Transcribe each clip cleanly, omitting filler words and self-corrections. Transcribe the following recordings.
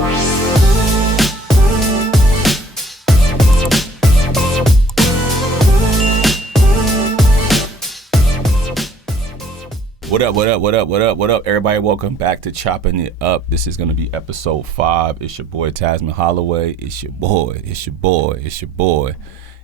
What up, everybody? Welcome back to Choppin It Up. This is going to be episode 5. It's your boy, Tasman Holloway. It's your boy.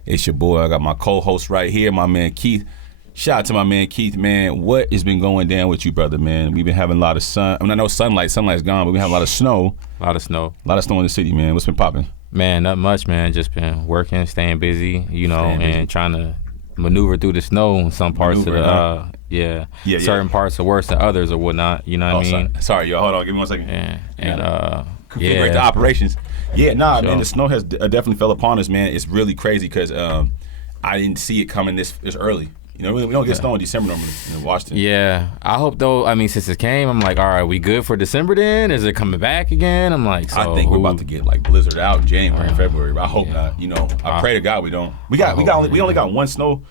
I got my co-host right here, my man, Keith. Shout out to my man, Keith, man. What has been going down with you, brother, man? We've been having a lot of sun. I mean, I know sunlight's gone, but we have a lot of snow. A lot of snow in the city, man. What's been popping? Man, not much, man. Just been working, staying busy, and trying to maneuver through the snow in some parts of the certain parts are worse than others or whatnot. You know what I mean? Sorry, y'all. Hold on. Give me 1 second. And the operations. Yeah, man. The snow has definitely fell upon us, man. It's really crazy because I didn't see it coming this early. You know, we don't get snow in December normally in Washington. Yeah, I hope though. I mean, since it came, I'm like, all right, we good for December then? Is it coming back again? I'm like, I think we're about to get like blizzard out in January and February. I hope not. You know, I pray to God we don't. We only got one snow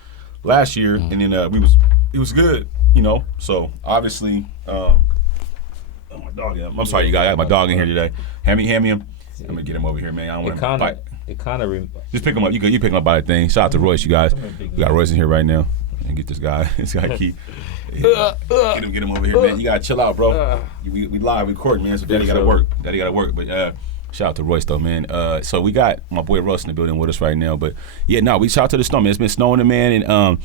last year, and then it was good. You know, so obviously, my dog. I'm sorry, you guys. I got my dog in here today. Hand me him. I'm gonna get him over here, man. I don't want to fight. Just pick him up. You pick him up by the thing. Shout out to Royce, you guys. We got Royce in here right now. And get this guy Keith. Get him over here, man. You gotta chill out, bro. We live recording, man. So daddy gotta work. But shout out to Royce though, man. So we got my boy Russ in the building with us right now. But we shout out to the snow, man. It's been snowing, man, and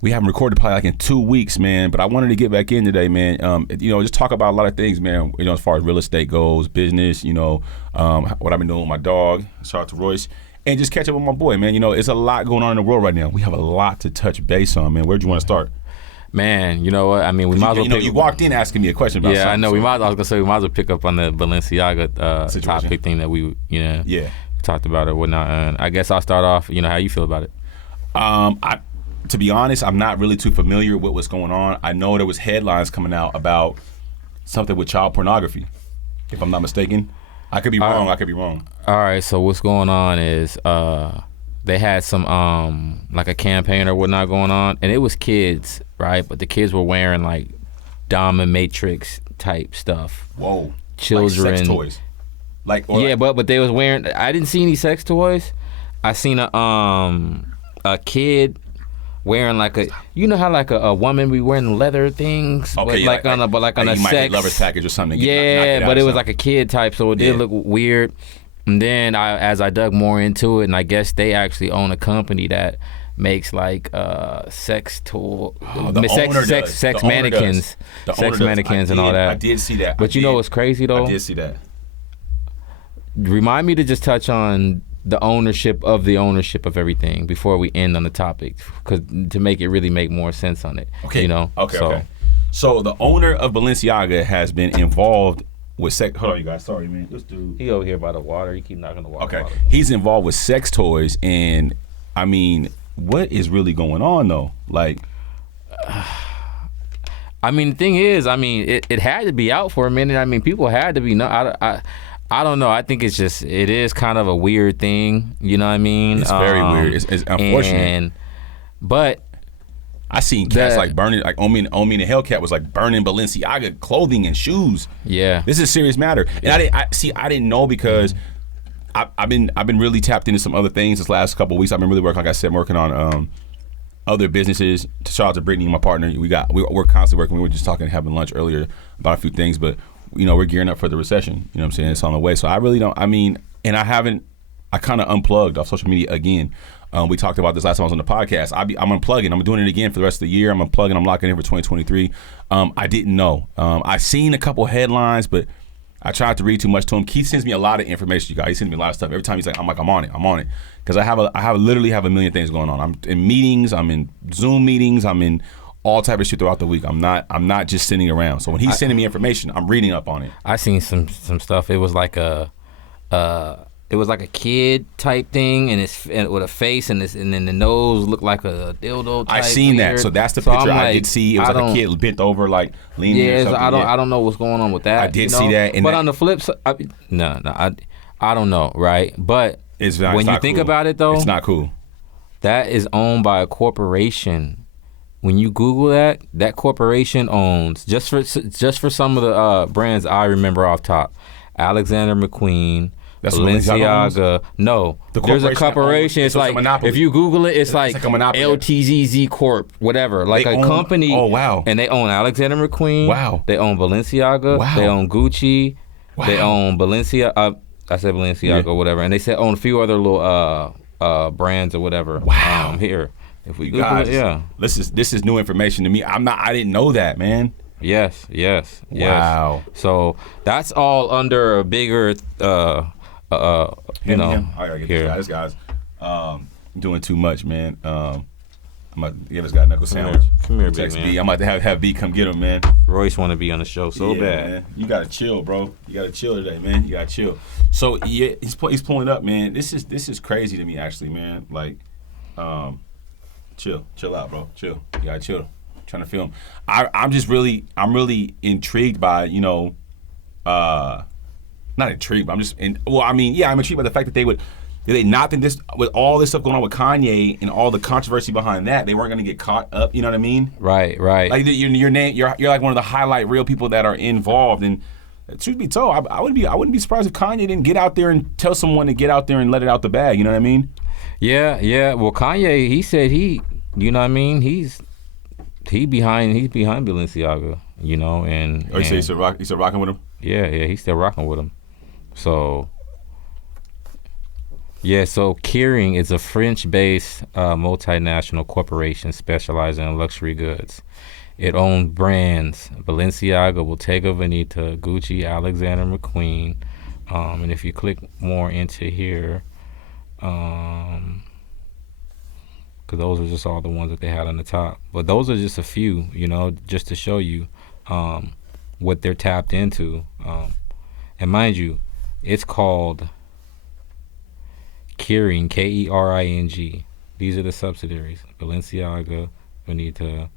we haven't recorded probably like in 2 weeks, man. But I wanted to get back in today, man. Just talk about a lot of things, man. You know, as far as real estate goes, business. You know, what I've been doing with my dog. Shout out to Royce. And just catch up with my boy, man. You know, it's a lot going on in the world right now. We have a lot to touch base on, man. Where'd you want to start? Man, you know what? I mean, we might as well. You walked in asking me a question about something. Yeah, I know. I was gonna say we might as well pick up on the Balenciaga topic thing that we talked about or whatnot. And I guess I'll start off. You know, how you feel about it? To be honest, I'm not really too familiar with what's going on. I know there was headlines coming out about something with child pornography, if I'm not mistaken. I could be wrong. All right, so what's going on is they had some like a campaign or whatnot going on, and it was kids, right? But the kids were wearing like dominatrix type stuff. Whoa. Children. Like sex toys. But they was wearing. I didn't see any sex toys. I seen a kid wearing like a woman be wearing leather things, okay, on a sex lover's package or something. But it was like a kid type, so it did look weird. And then as I dug more into it, and I guess they actually own a company that makes like sex mannequins, and all that. I did see that. But you know what's crazy though? I did see that. Remind me to just touch on the ownership of everything before we end on the topic, because to make it really make more sense on it. Okay. You know. Okay. So the owner of Balenciaga has been involved with sex. Hold on, you guys. Sorry, man. This dude. He over here by the water. He keep knocking the water. Okay. He's involved with sex toys, and I mean, what is really going on though? Like. I mean, the thing is, it had to be out for a minute. I mean, people had to be. I don't know. I think it is kind of a weird thing. You know what I mean? It's very weird. It's unfortunate. But I seen cats like burning, like Omi and the Hellcat was like burning Balenciaga clothing and shoes. Yeah, this is a serious matter. And I didn't know because I've been really tapped into some other things this last couple of weeks. I've been really working, like I said, working on other businesses. Shout out to Brittany, my partner. We're constantly working. We were just having lunch earlier about a few things, but. You know, we're gearing up for the recession. You know what I'm saying? It's on the way. So I really don't, I kind of unplugged off social media again. We talked about this last time I was on the podcast. I'm unplugging. I'm doing it again for the rest of the year. I'm unplugging. I'm locking in for 2023. I didn't know. I seen a couple headlines, but I tried to read too much to him. Keith sends me a lot of information, you guys. He sends me a lot of stuff. Every time he's like, I'm on it. Because I literally have a million things going on. I'm in meetings. I'm in Zoom meetings. I'm in all type of shit throughout the week. I'm not just sitting around. So when he's sending me information, I'm reading up on it. I seen some stuff. It was like a kid type thing, and with a face, and then the nose looked like a dildo type. I seen weird. that. So that's the picture I did see. It was like a kid bent over, like leaning. Yeah, I don't know what's going on with that. I did see that. But on the flip side, I don't know, right? But when you think about it, though, it's not cool. That is owned by a corporation. When you Google that corporation owns, just for some of the brands I remember off top, Alexander McQueen, That's what Balenciaga Balenciaga. No, The there's a corporation corporation. owns- It's so it's a like monopoly. if you Google it, it's like like a monopoly. LTZZ Corp, whatever. Like They a own- company. oh, wow. And they own Alexander McQueen. Wow. They own Balenciaga. Wow. They own Gucci. Wow. They own Balenciaga. I said Balenciaga or whatever, and they said own a few other little brands or whatever. Wow. Here, if we You Google guys, it, yeah. This is new information to me. I didn't know that, man. Yes. Wow. So that's all under a bigger, you know. I gotta get here. this guy's doing too much, man. I'm about to give this guy a knuckle sandwich. Come here, big Text man. B. I'm about to have B come get him, man. Royce want to be on the show so Yeah, bad. man. You gotta chill, bro. You gotta chill today, man. You gotta chill. So yeah, he's pulling up, man. This is crazy to me, actually, man. Like, chill out, bro. Chill. You gotta chill. Trying to feel him. I'm really intrigued by, you know, not intrigued, but I'm intrigued by the fact that did they not think this, with all this stuff going on with Kanye and all the controversy behind that, they weren't gonna get caught up, you know what I mean? Right. Like your name, you're like one of the highlight real people that are involved. And truth be told, I wouldn't be surprised if Kanye didn't get out there and tell someone to get out there and let it out the bag. You know what I mean? Yeah. Well, Kanye, he said you know what I mean? He's behind Balenciaga, you know, and Or he's still rocking with him. Yeah, he's still rocking with him. So Kering is a French-based multinational corporation specializing in luxury goods. It owns brands Balenciaga, Bottega Veneta, Gucci, Alexander McQueen, and if you click more into here, because those are just all the ones that they had on the top. But those are just a few, you know, just to show you what they're tapped into. And mind you, it's called Kering, Kering. These are the subsidiaries. Balenciaga, Veneta.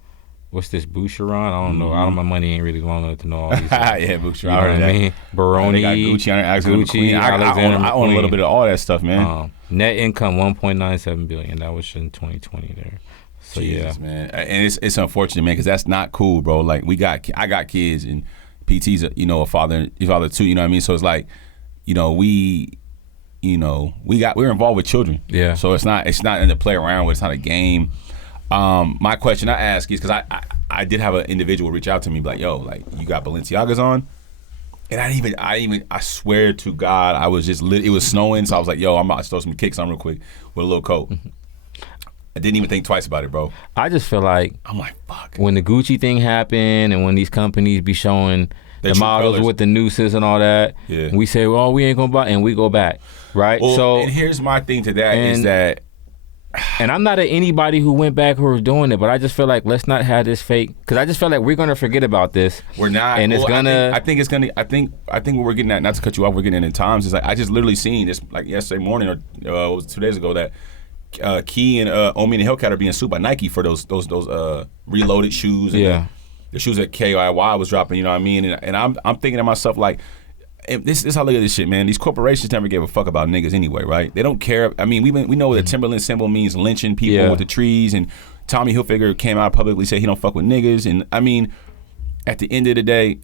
What's this, Boucheron? I don't know. All my money ain't really long enough to know all these. Yeah, Boucheron. You know what I mean? Baroni, They got Gucci, Alexander McQueen. I own a little bit of all that stuff, man. Net income $1.97 billion. That was in 2020 there. So Jesus, yeah, man, and it's unfortunate, man, because that's not cool, bro. Like I got kids, and PT's a father too. You know what I mean? So it's like, you know, we're involved with children. Yeah. So it's not to play around with. It's not a game. My question I ask is, because I did have an individual reach out to me, like, yo, like, you got Balenciagas on? And I swear to God, I was just it was snowing, so I was like, yo, I'm about to throw some kicks on real quick with a little coat. I didn't even think twice about it, bro. I just feel like I'm like, fuck. when the Gucci thing happened and when these companies be showing the models with the nooses and all that, we say, well, we ain't gonna buy, and we go back, right? Well, so, and here's my thing to that is that, and I'm not at anybody who went back who was doing it, but I just feel like let's not have this fake, because I just feel like we're gonna forget about this. We're not, and it's gonna. I think what we're getting at, not to cut you off, we're getting at in times is like, I just literally seen this like yesterday morning or it was 2 days ago that Key and Omi and Hellcat are being sued by Nike for those reloaded shoes. And the shoes that KIY was dropping. You know what I mean? And I'm thinking to myself, like, this is how I look at this shit, man. These corporations never gave a fuck about niggas anyway, right? They don't care. I mean, we know that Timberland symbol means lynching people with the trees, and Tommy Hilfiger came out publicly said he don't fuck with niggas. And I mean, at the end of the day,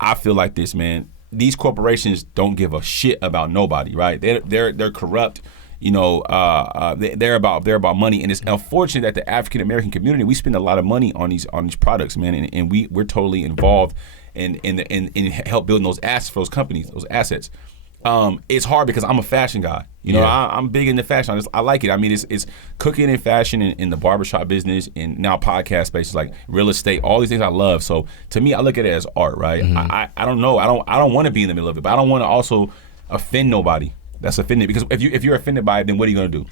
I feel like this, man. These corporations don't give a shit about nobody, right? They're corrupt. You know, they're about money, and it's unfortunate that the African American community, we spend a lot of money on these products, man, and we're totally involved in help building those assets for those companies, those assets. It's hard because I'm a fashion guy. You know, I'm big into fashion. I like it. I mean, it's cooking and fashion in the barbershop business, and now podcast spaces like real estate. All these things I love. So to me, I look at it as art, right? I don't know. I don't want to be in the middle of it, but I don't want to also offend nobody that's offended, because if you're offended by it, then what are you gonna do?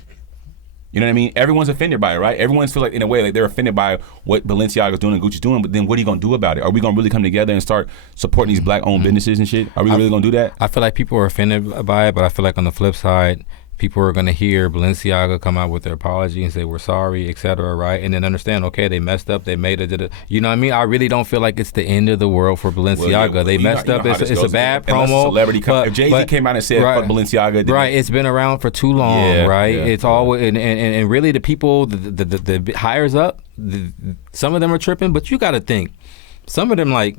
You know what I mean? Everyone's offended by it, right? Everyone's feel like, in a way, like they're offended by what Balenciaga's doing and Gucci's doing, but then what are you gonna do about it? Are we gonna really come together and start supporting these black-owned businesses and shit? Are we really gonna do that? I feel like people are offended by it, but I feel like on the flip side, people are gonna hear Balenciaga come out with their apology and say we're sorry, etc., right? And then understand, okay, they messed up, they made it. You know what I mean? I really don't feel like it's the end of the world for Balenciaga. They messed up. It's a bad promo. If Jay-Z came out and said fuck Balenciaga, right? It's been around for too long, right? It's always and really the people, the hires up, some of them are tripping, but you got to think, some of them like,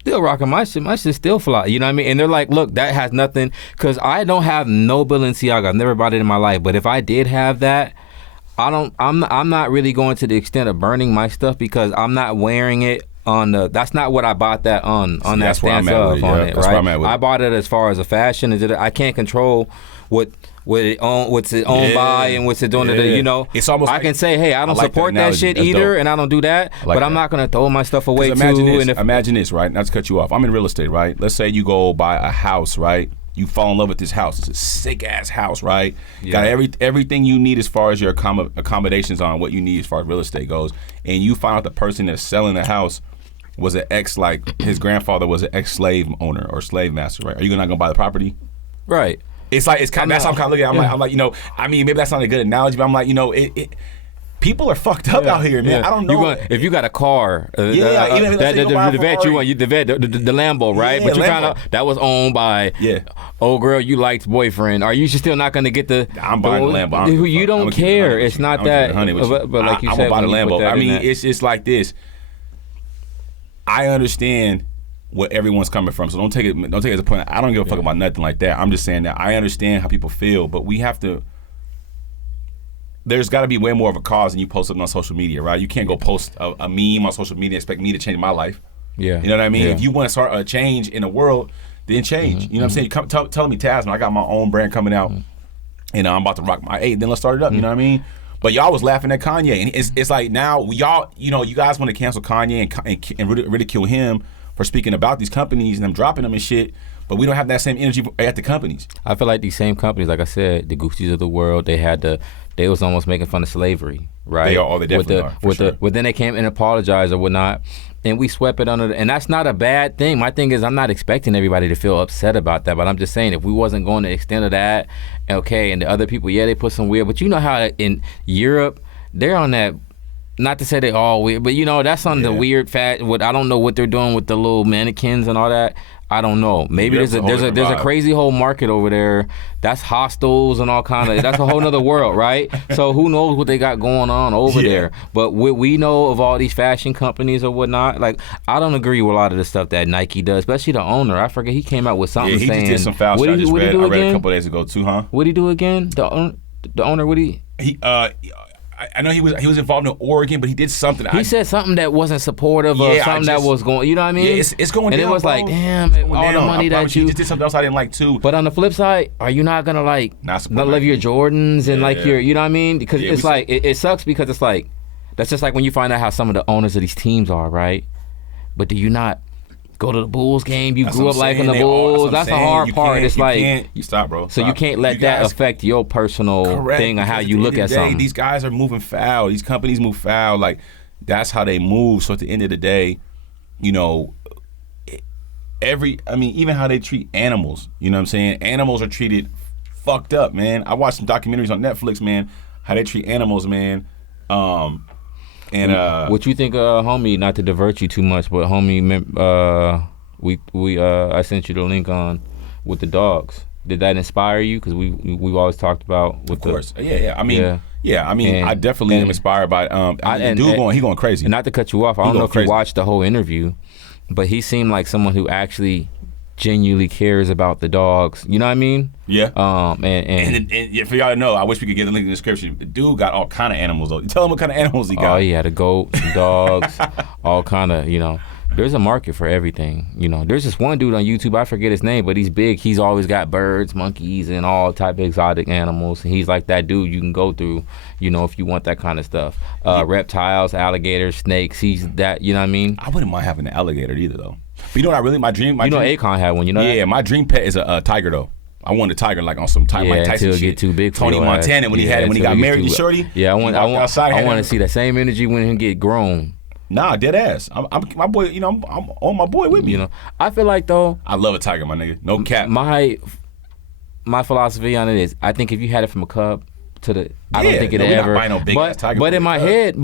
still rocking my shit. My shit still fly. You know what I mean? And they're like, look, that has nothing, because I don't have no Balenciaga. I've never bought it in my life. But if I did have that, I'm not really going to the extent of burning my stuff, because I'm not wearing it on the. That's not what I bought that on. On that stance of on it, right? I bought it as far as a fashion. I can't control what's it owned by and what's it doing. You know, it's almost. I can say, hey, I don't support that shit either, and I don't do that. But I'm not gonna throw my stuff away too. Imagine this, right? Not to cut you off. I'm in real estate, right? Let's say you go buy a house, right? You fall in love with this house. It's a sick ass house, right? Got everything you need as far as your accommodations on what you need as far as real estate goes. And you find out the person that's selling the house was an ex, like his grandfather was an ex-slave owner or slave master, right? Are you not gonna buy the property? Right. It's like that's how I'm kind of looking at it. I'm like, you know, I mean, maybe that's not a good analogy, but I'm like, you know, people are fucked up out here, man. I don't know. If you got a car, the Vette you want, the Lambo, right? But you found out that was owned by old girl you liked boyfriend. Are you still not going to get the? I'm buying the Lambo. You don't care. It's not that. But like you said, I'm gonna buy the Lambo. I mean, it's like this. I understand what everyone's coming from, so don't take it as a point. I don't give a fuck about nothing like that. I'm just saying that I understand how people feel, but we have to. There's got to be way more of a cause than you post it on social media, right? You can't go post a meme on social media and expect me to change my life. Yeah, you know what I mean. If you want to start a change in the world, then change. You know what I'm saying? You come tell me, Tasman, I got my own brand coming out, and I'm about to rock my 8. Then let's start it up. You know what I mean? But y'all was laughing at Kanye, and it's like now y'all, you know, you guys want to cancel Kanye and ridicule him for speaking about these companies and them dropping them and shit. But we don't have that same energy at the companies. I feel like these same companies, like I said, the Gucci's of the world, they was almost making fun of slavery, right? They are. They definitely are. But then they came and apologized or whatnot, and we swept it under. And that's not a bad thing. My thing is, I'm not expecting everybody to feel upset about that, but I'm just saying, if we wasn't going to the extent of that, okay, and the other people, they put some weird. But you know how in Europe, they're on that. Not to say they all weird, but you know, that's on the weird fat. I don't know what they're doing with the little mannequins and all that. I don't know. Maybe there's a crazy whole market over there. That's hostels and all kind of. That's a whole nother world, right? So who knows what they got going on over there? But we know of all these fashion companies or whatnot. Like, I don't agree with a lot of the stuff that Nike does, especially the owner. I forget, he came out with something saying. Yeah, he just did some foul shit. I read a couple days ago too, huh? What'd he do again? The owner, what he? I know he was involved in Oregon, but he did something. He said something that wasn't supportive of something that was going. You know what I mean? Yeah, it's going down. And it was like, damn, all the money that you. He just did something else I didn't like too. But on the flip side, are you not gonna not love your Jordans and like your, you know what I mean? Because it's like it sucks, because it's like that's just like when you find out how some of the owners of these teams are, right? But do you not go to the Bulls game? You grew up liking the Bulls. That's the hard part. It's like you stop, bro. So you can't let that affect your personal thing or how you look at something. These guys are moving foul. These companies move foul. Like, that's how they move. So at the end of the day, you know, even how they treat animals. You know what I'm saying? Animals are treated fucked up, man. I watched some documentaries on Netflix, man. How they treat animals, man. What you think, homie? Not to divert you too much, but homie, I sent you the link on with the dogs. Did that inspire you? Because we've always talked about with of course, I mean, I definitely am inspired by he going crazy. And not to cut you off, I don't know if you watched the whole interview, but he seemed like someone who actually genuinely cares about the dogs. You know what I mean? Yeah. And for y'all to know, I wish we could get the link in the description. The dude got all kind of animals though. Tell him what kind of animals he got. Oh, he had a goat, some dogs, all kind of, you know. There's a market for everything, you know. There's this one dude on YouTube, I forget his name, but he's big. He's always got birds, monkeys, and all type of exotic animals. And he's like that dude you can go through, you know, if you want that kind of stuff. Reptiles, alligators, snakes. He's that, you know what I mean? I wouldn't mind having an alligator either, though. But you know what my dream. Akon had one, you know? Yeah, my dream pet is a tiger, though. I want a tiger like on some Mike Tyson shit. Get too big for Tony Montana when he got married to Shorty. Yeah, I want to see that same energy when he get grown. Nah, dead ass. I'm my boy. You know, I'm on my boy with me. You know, I feel like though. I love a tiger, my nigga. No cap. My philosophy on it is, I think if you had it from a cub to the, I don't think it ever. Not no big ass tiger, but in my head,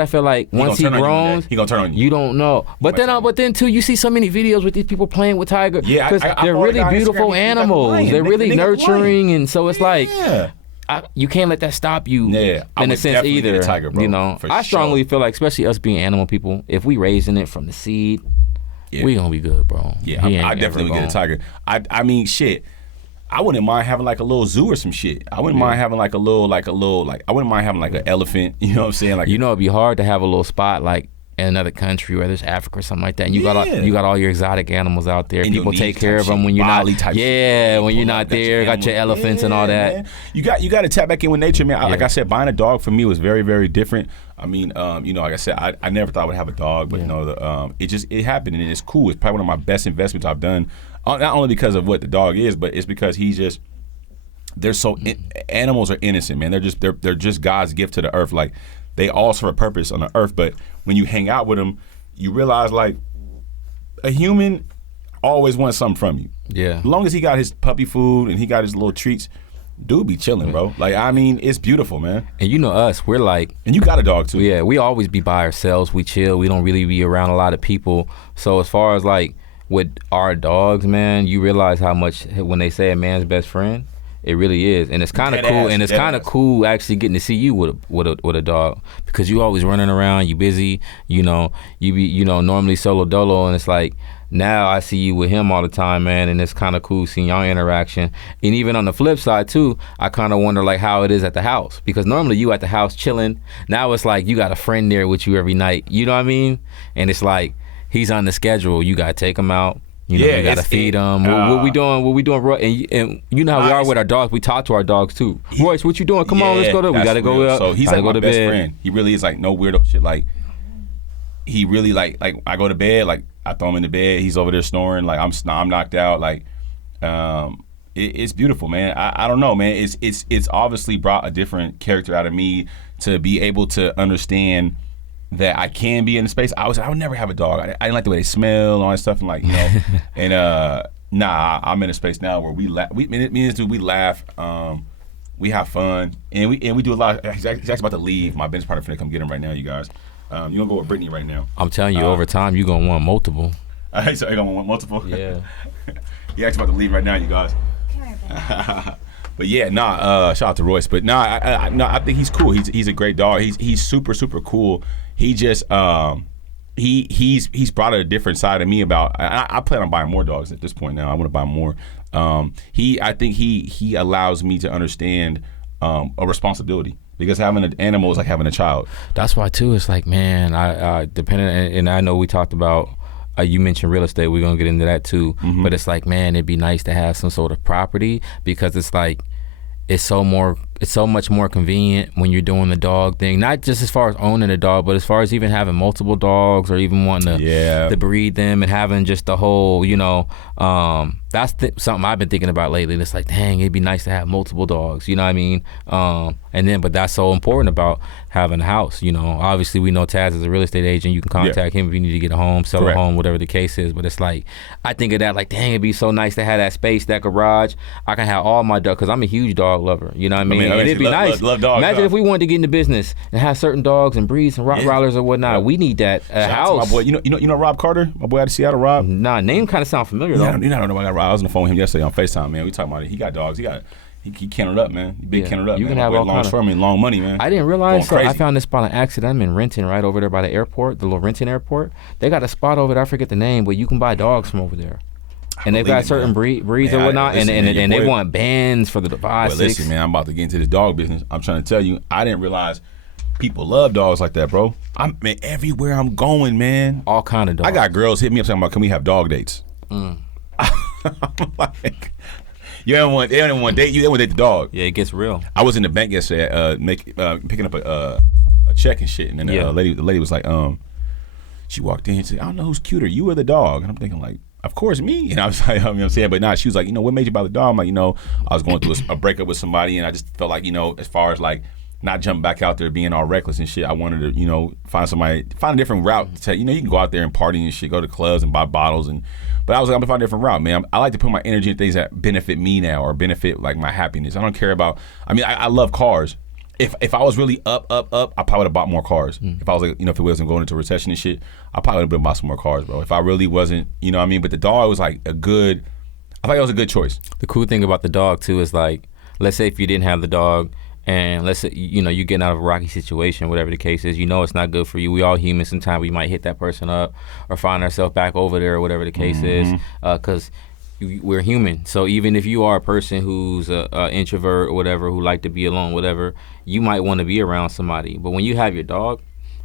I feel like once he grows, he gonna turn on you. You don't know. But then too, you see so many videos with these people playing with tiger. Yeah, because they're really beautiful animals. They're really nurturing, and so it's like. You can't let that stop you in a sense either. Tiger, bro, you know, I strongly feel like, especially us being animal people, if we raising it from the seed, we gonna be good, bro. Yeah, I definitely would get a tiger. I mean, shit. I wouldn't mind having like a little zoo or some shit. I wouldn't mind having like a little, I wouldn't mind having like an elephant. You know what I'm saying? Like, you know, it'd be hard to have a little spot like in another country, whether it's Africa or something like that. And you got all your exotic animals out there. People take care of them when you're not. When you're not there. Got your elephants and all that. Man. You got to tap back in with nature, man. Like I said, buying a dog for me was very, very different. I mean, you know, like I said, I never thought I would have a dog, but you know, it happened and it's cool. It's probably one of my best investments I've done. Not only because of what the dog is, but it's because he's just. They're so animals are innocent, man. They're just God's gift to the earth. Like they all serve a purpose on the earth, but when you hang out with them, you realize like a human always wants something from you. Yeah. As long as he got his puppy food and he got his little treats, dude be chilling, bro. Like I mean, it's beautiful, man. And you know us, we're like, and you got a dog too. Yeah, we always be by ourselves. We chill. We don't really be around a lot of people. So as far as like with our dogs, man, you realize how much when they say a man's best friend. It really is, and it's kind of cool. And it's kind of cool actually getting to see you with a dog because you always running around, you busy. You know, you be normally solo dolo, and it's like now I see you with him all the time, man, and it's kind of cool seeing y'all interaction. And even on the flip side too, I kind of wonder like how it is at the house because normally you at the house chilling. Now it's like you got a friend there with you every night. You know what I mean? And it's like he's on the schedule. You gotta take him out. You know, you gotta feed them. What we doing? And you know how we are with our dogs. We talk to our dogs too. Royce, what you doing? Come on, let's go. We gotta go up. So he's like my best friend. He really is like no weirdo shit. Like he really like I go to bed. Like I throw him in the bed. He's over there snoring. Like I'm knocked out. Like it's beautiful, man. I don't know, man. It's obviously brought a different character out of me to be able to understand. That I can be in the space. I would never have a dog. I didn't like the way they smell and all that stuff. And like, you know, and I'm in a space now where we laugh. Me and this dude, we laugh. We have fun, and we do a lot. He's actually about to leave. My business partner finna come get him right now, you guys. You're gonna go with Brittany right now. I'm telling you, over time, you're gonna want multiple. So you're gonna want multiple? Yeah. He's actually about to leave right now, you guys. But yeah, shout out to Royce. But I think he's cool. He's a great dog. He's super, super cool. He just he's brought a different side of me about. I plan on buying more dogs at this point now. I want to buy more. I think he allows me to understand a responsibility because having an animal is like having a child. That's why too. It's like, man, I depending, and I know we talked about. You mentioned real estate. We're gonna get into that too. Mm-hmm. But it's like, man, it'd be nice to have some sort of property because it's like. It's so much more convenient when you're doing the dog thing. Not just as far as owning a dog, but as far as even having multiple dogs or even wanting to breed them and having just the whole, you know, that's something I've been thinking about lately. And it's like, dang, it'd be nice to have multiple dogs. You know what I mean? But that's so important about having a house. You know, obviously we know Taz is a real estate agent. You can contact him if you need to get a home, sell a home, whatever the case is. But it's like, I think of that like, dang, it'd be so nice to have that space, that garage. I can have all my dogs because I'm a huge dog lover. You know what I mean? And it'd be nice. Love dogs, imagine if we wanted to get into business and have certain dogs and breeds and Rottweilers or whatnot. We need that house. My boy, you know Rob Carter, my boy out of Seattle, Rob. Nah, name kind of sound familiar though. You don't know about Rob. I was on the phone with him yesterday on FaceTime, man. We talking about it. He got dogs. He kenneled up, man. Big kenneled up. You man. Can have all long term and long money, man. I didn't realize. So I found this spot on accident. I'm in Renton, right over there by the airport, the little Renton airport. They got a spot over there. I forget the name, but you can buy dogs from over there. And they've got certain breeds or whatnot, and they want bands for the devices. Well, listen, man, I'm about to get into this dog business. I'm trying to tell you, I didn't realize people love dogs like that, bro. Man, everywhere I'm going, man. All kind of dogs. I got girls hit me up talking about, can we have dog dates? I'm like, they don't want to date you, they want to date the dog. Yeah, it gets real. I was in the bank yesterday, picking up a check and shit, and then the lady was like, she walked in and said, I don't know who's cuter, you or the dog? And I'm thinking like, of course, me. And I was like, you know what I'm saying? But nah, she was like, you know, what made you buy the dog? I'm like, you know, I was going through a breakup with somebody, and I just felt like, you know, as far as like not jumping back out there being all reckless and shit, I wanted to, you know, find a different route to, you know, you can go out there and party and shit, go to clubs and buy bottles. But I was like, I'm gonna find a different route, man. I like to put my energy in things that benefit me now or benefit like my happiness. I don't care about, I love cars. If I was really up, I probably would have bought more cars. If I was like, you know, if it wasn't going into a recession and shit, I probably would have bought some more cars, bro. If I really wasn't, you know what I mean? But the dog was like I thought it was a good choice. The cool thing about the dog too is like, let's say if you didn't have the dog and let's say, you know, you're getting out of a rocky situation, whatever the case is, you know it's not good for you. We all human. Sometimes we might hit that person up or find ourselves back over there or whatever the case is, because we're human. So even if you are a person who's a introvert or whatever, who like to be alone, whatever, you might want to be around somebody. But when you have your dog,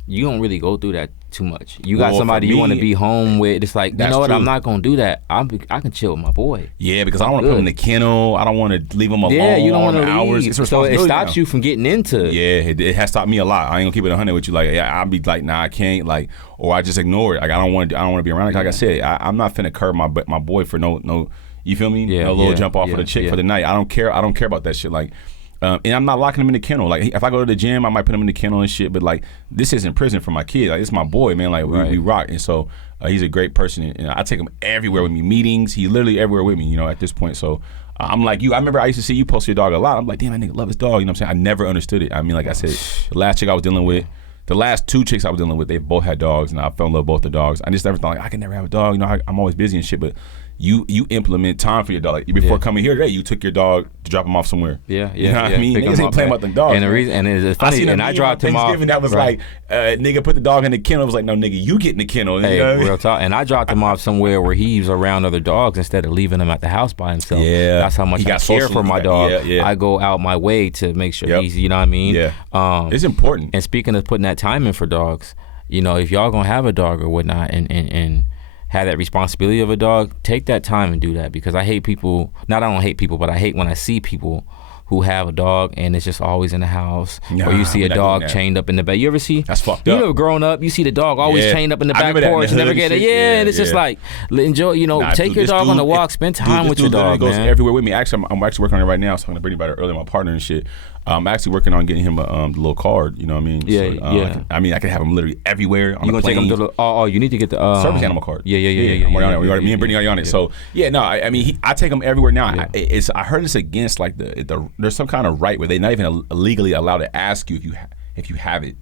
you don't really go through that too much. You got somebody you want to be home with. It's like, you know what? True. I'm not gonna do that. I can chill with my boy. Yeah, because I don't want to put him in the kennel. I don't want to leave him alone. Yeah, you don't want to hours. So it stops you from getting into. Yeah, it has stopped me a lot. I ain't gonna keep it 100 with you. Like, I'll be like, nah, I can't. Like, or I just ignore it. Like, I don't want to be around it. Like I said, I'm not finna curb my boy for no. You feel me? Yeah, a little jump off for the chick for the night. I don't care about that shit. Like. And I'm not locking him in the kennel. Like, if I go to the gym, I might put him in the kennel and shit. But like, this isn't prison for my kid. Like, it's my boy, man. Like, we rock. And so he's a great person. And I take him everywhere with me, meetings. He's literally everywhere with me. You know, at this point. So I'm like you. I remember I used to see you post your dog a lot. I'm like, damn, that nigga love his dog. You know what I'm saying? I never understood it. I mean, like I said, the last chick I was dealing with, the last two chicks I was dealing with, they both had dogs, and I fell in love with both the dogs. I just never thought, like, I can never have a dog. You know, I'm always busy and shit. But you implement time for your dog. Like, before coming here today, you took your dog to drop him off somewhere. Yeah. You know what I mean? Niggas ain't playing about the dogs. And the reason, and it's funny, and I dropped him off. That was like, nigga put the dog in the kennel. It was like, no, nigga, you get in the kennel. Hey, you know what I mean? Real talk. And I dropped him off somewhere where he's around other dogs instead of leaving him at the house by himself. Yeah. That's how much I care for my dog. Yeah. I go out my way to make sure he's, you know what I mean? Yeah. It's important. And speaking of putting that time in for dogs, you know, if y'all gonna have a dog or whatnot, and have that responsibility of a dog, take that time and do that. Because I hate people, I don't hate people, but I hate when I see people who have a dog and it's just always in the house, or you see a dog chained up in the back. You ever see? That's fucked up. You know, growing up, you see the dog always chained up in the back porch, never get it. And it's just like, enjoy, you know, take your dog on a walk, spend time with your dog, goes man. everywhere with me. Actually, I'm actually working on it right now. I was talking to Brittany about it earlier, my partner and shit. I'm actually working on getting him a little card, you know what I mean? Yeah. I mean, I can have him literally everywhere on you the gonna plane. Take him to you need to get the service animal card. Yeah. I'm working on it. Me and Brittany are on it. So, I mean, I take him everywhere now. Yeah. I heard it's against, like, there's some kind of right where they're not even legally allowed to ask you if you have it.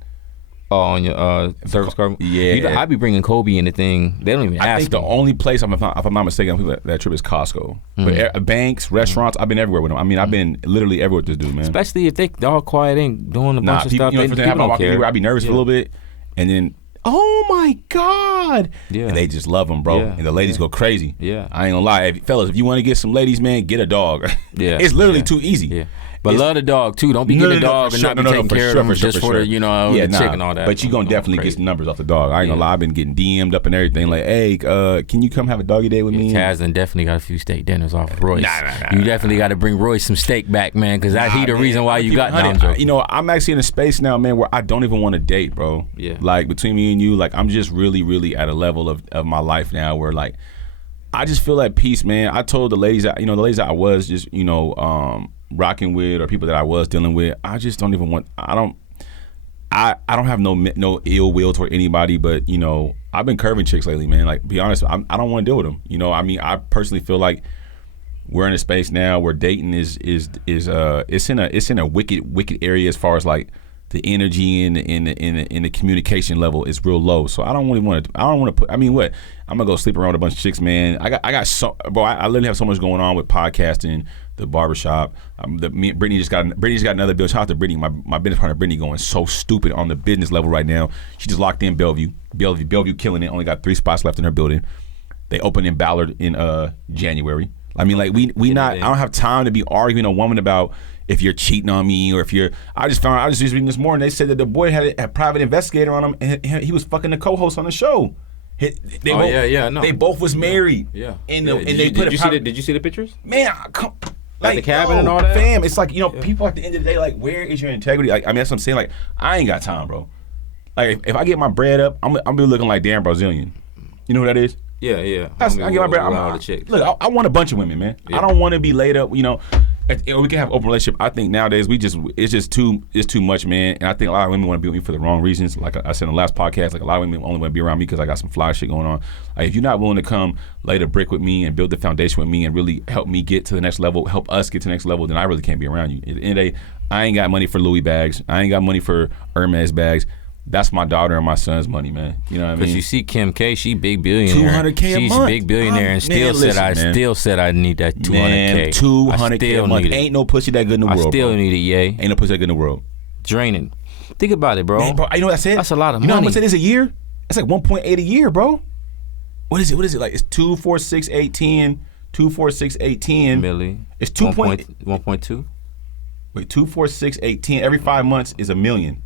Oh, on your service card? Yeah. I be bringing Kobe in the thing. They don't even ask me. I think the only place, if I'm not mistaken, that trip is Costco. But banks, restaurants, I've been everywhere with them. I mean, I've been literally everywhere with this dude, man. Especially if they all quiet, ain't doing a bunch of stuff. You know, people don't care. I'd be nervous for a little bit. And then, oh my God. Yeah. And they just love them, bro. Yeah. And the ladies go crazy. Yeah. I ain't gonna lie. Fellas, if you want to get some ladies, man, get a dog. Yeah. It's literally too easy. Yeah. But love the dog too. Don't be getting a dog and not be taking care of them just for the, you know, the chick and all that. But you gonna definitely get some numbers off the dog. I ain't gonna lie. I've been getting DM'd up and everything. Like, hey, can you come have a doggy day with me? Tasman definitely got a few steak dinners off of Royce. You definitely got to bring Royce some steak back, man, because he the reason why you got down. You know, I'm actually in a space now, man, where I don't even want to date, bro. Yeah. Like, between me and you, like, I'm just really, really at a level of my life now where, like, I just feel at peace, man. I told the ladies that, the ladies that I was just, rocking with, or people that I was dealing with, I just don't even want. I don't have no ill will toward anybody, but I've been curving chicks lately, man. Like, be honest, I don't want to deal with them. I mean, I personally feel like we're in a space now where dating is it's in a wicked area as far as like the energy and the communication level is real low. So I don't really want to. I don't want to put. I mean, what? I'm gonna go sleep around with a bunch of chicks, man. I literally have so much going on with podcasting, the barbershop. Brittany just got another bill. Shout out to Brittany, my business partner. Brittany going so stupid on the business level right now. She just locked in Bellevue killing it. Only got 3 spots left in her building. They opened in Ballard in January. I mean, like we not. I don't have time to be arguing a woman about if you're cheating on me or if you're. I just was reading this morning. They said that the boy had a private investigator on him, and he was fucking the co-host on the show. They both was married. Yeah. Did you see the pictures? Man, like the cabin and all that. Fam, it's like people at the end of the day, like, where is your integrity? Like, I mean, that's what I'm saying. Like, I ain't got time, bro. Like, if I get my bread up, I'm be looking like Dan Brazilian. You know who that is? Yeah. I get my bread. Look, I want a bunch of women, man. Yeah. I don't want to be laid up. We can have open relationship. I think nowadays it's too much, man. And I think a lot of women want to be with me for the wrong reasons. Like I said in the last podcast, like a lot of women only want to be around me because I got some fly shit going on. Like, if you're not willing to come lay the brick with me and build the foundation with me and really help me get to the next level, help us get to the next level, then I really can't be around you. At the end of the day, I ain't got money for Louis bags. I ain't got money for Hermes bags. That's my daughter and my son's money, man. You know what I mean? Because you see Kim K, she big billionaire. $200K a month. She's big billionaire, and still said I need that $200K. Man, $200K a month. Ain't no pussy that good in the world. I still bro. need it, yay. Ain't no pussy that good in the world. Draining. Think about it, bro. Man, bro, you know what I said? That's a lot of money. You know how money. much that is a year? It's like 1.8 a year, bro. What is it? Like it's 2, 4, 6, 8, 10. 2, 4, 6, 8, 10. Millie. It's 1.2. Wait, 2, 4, 6, 8, 10. Every 5 months is $1 million.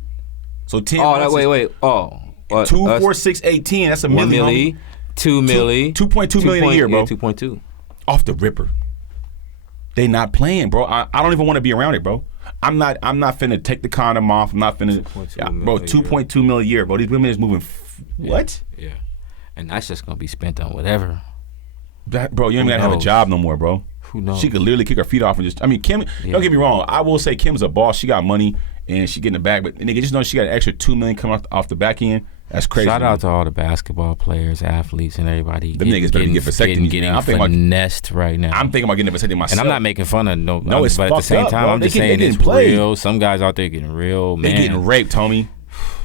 So 10. Oh, wait. Oh. 2, 4, 6, 8, 10. That's $1 million. 1 milli, 2 milli. 2.2 million a year, bro. Yeah, 2.2. Off the ripper. They not playing, bro. I don't even want to be around it, bro. I'm not finna take the condom off. I'm not finna, bro. 2.2 million a year, bro. These women is moving. What? Yeah. And that's just gonna be spent on whatever. Bro, you ain't gotta have a job no more, bro. Who knows? She could literally kick her feet off and just. I mean, Kim. Yeah. Don't get me wrong. I will say Kim's a boss. She got money and she getting the bag. But nigga, just know she got an extra $2 million coming off the back end. That's crazy. Shout out to all the basketball players, athletes, and everybody. Them niggas better get vasectomies. Getting finessed right now. I'm thinking about getting a vasectomy myself. And I'm not making fun of no. It's but at the same time, bro. I'm just saying it's real. Some guys out there getting real. Man, they getting raped, homie.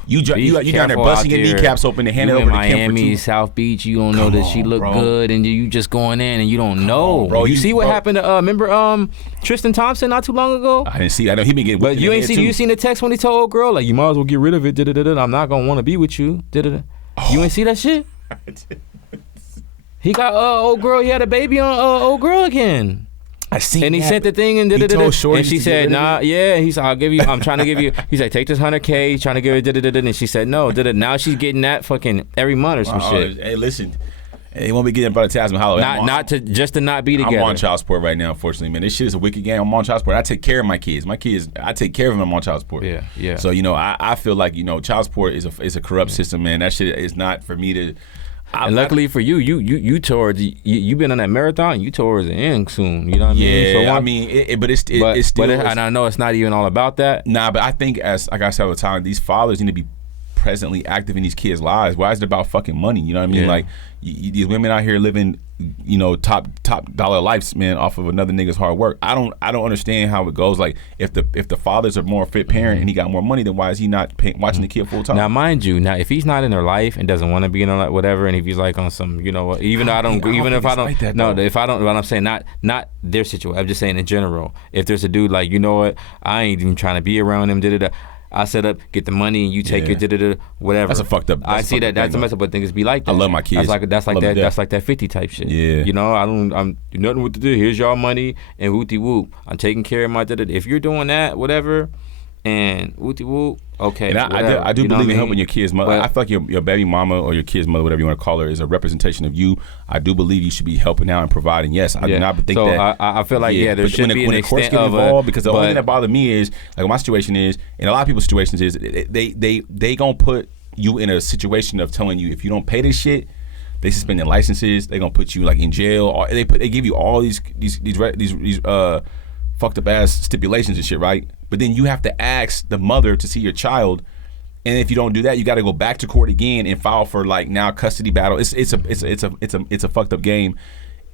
You down there busting your kneecaps open and handing over to Kim for Miami, South Beach. You don't know that she look good, and you just going in and you don't know. Bro, you see what happened to remember Tristan Thompson not too long ago? I didn't see. I know he been getting. But you ain't see. You seen the text when he told old girl like you might as well get rid of it. I'm not gonna want to be with you. You ain't see that shit? He got old girl. He had a baby on old girl again. I seen and he that, sent the thing and and she said, nah, yeah. He said, I'm trying to give you. He said, take this $100K. He's trying to give her and she said, no. Now she's getting that fucking every month or some shit. Hey, listen. They won't be getting about the Tasman Holloway. Not to not be together. I'm on child support right now, unfortunately, man. This shit is a wicked game. I'm on child support. I take care of my kids. I take care of them. I'm on child support. Yeah. So I feel like child support is a corrupt system, man. That shit is not for me to. And luckily for you, you towards you been on that marathon. You towards the end soon. You know what I mean? Yeah, I mean, but it's still. And I know it's not even all about that. Nah, but I think like I said all the time, these fathers need to be presently active in these kids' lives. Why is it about fucking money? You know what I mean? Yeah. Like these women out here living, top dollar lives, man, off of another nigga's hard work. I don't understand how it goes. Like if the father's a more fit parent and he got more money, then why is he not watching the kid full time? Now, mind you, if he's not in their life and doesn't want to be in their life, whatever, and if he's like on some, even though I don't, if I don't, what I'm saying, not their situation. I'm just saying in general. If there's a dude like, you know what, I ain't even trying to be around him. I set up, get the money, and you take it, whatever. That's a fucked up. I see that. That's a mess up, but things be like that. I love my kids. That's like that. That's like that 50 type shit. Yeah. I'm nothing what to do. Here's y'all money and whoopty whoop. I'm taking care of my. If you're doing that, whatever, and whoopty whoop. Okay. And I do believe in helping your kid's mother. I feel like your baby mama or your kid's mother, whatever you want to call her, is a representation of you. I do believe you should be helping out and providing. Yes, I do not think that. I feel like there should be an extent of involved, because the only thing that bothers me is, like my situation is, and a lot of people's situations is, they gonna put you in a situation of telling you if you don't pay this shit, they suspend your licenses. They gonna put you like in jail. Or they give you all these fucked up ass stipulations and shit, right? But then you have to ask the mother to see your child, and if you don't do that, you got to go back to court again and file for like now custody battle. It's a fucked up game,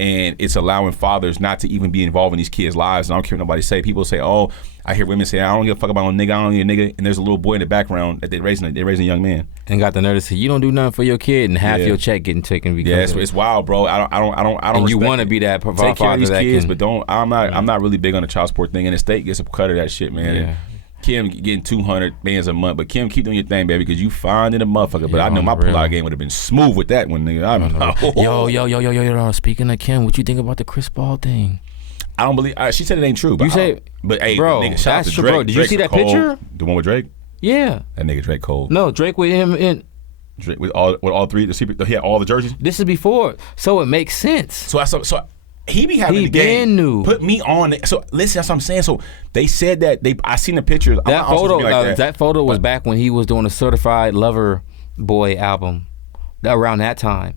and it's allowing fathers not to even be involved in these kids' lives. And I don't care what nobody say. People say, "Oh, I hear women say I don't give a fuck about no nigga. I don't need a nigga." And there's a little boy in the background that they're raising a young man, and got the nerve to say you don't do nothing for your kid, and half your check getting taken because it's wild, bro. I don't. And you want to be that father take care of these that kids, can, but don't. I'm not really big on the child support thing, and the state gets a cut of that shit, man. Yeah. Kim getting 200 bands a month, but Kim, keep doing your thing, baby, because you fine in a motherfucker. But I know my pull-out game would have been smooth with that one, nigga. Yo. Speaking of Kim, what you think about the Chris Paul thing? I don't believe. She said it ain't true. But you say, but hey, bro, nigga, shout out to true, Drake. bro. Did you see that cold. picture? The one with Drake? Yeah. That nigga Drake cold. No, Drake with him in. Drake with all three. He had all the jerseys. This is before, so it makes sense. So he be having the game. New. Put me on. So listen, that's what I'm saying. So they said that I seen the pictures. That photo was back when he was doing a Certified Lover Boy album, around that time,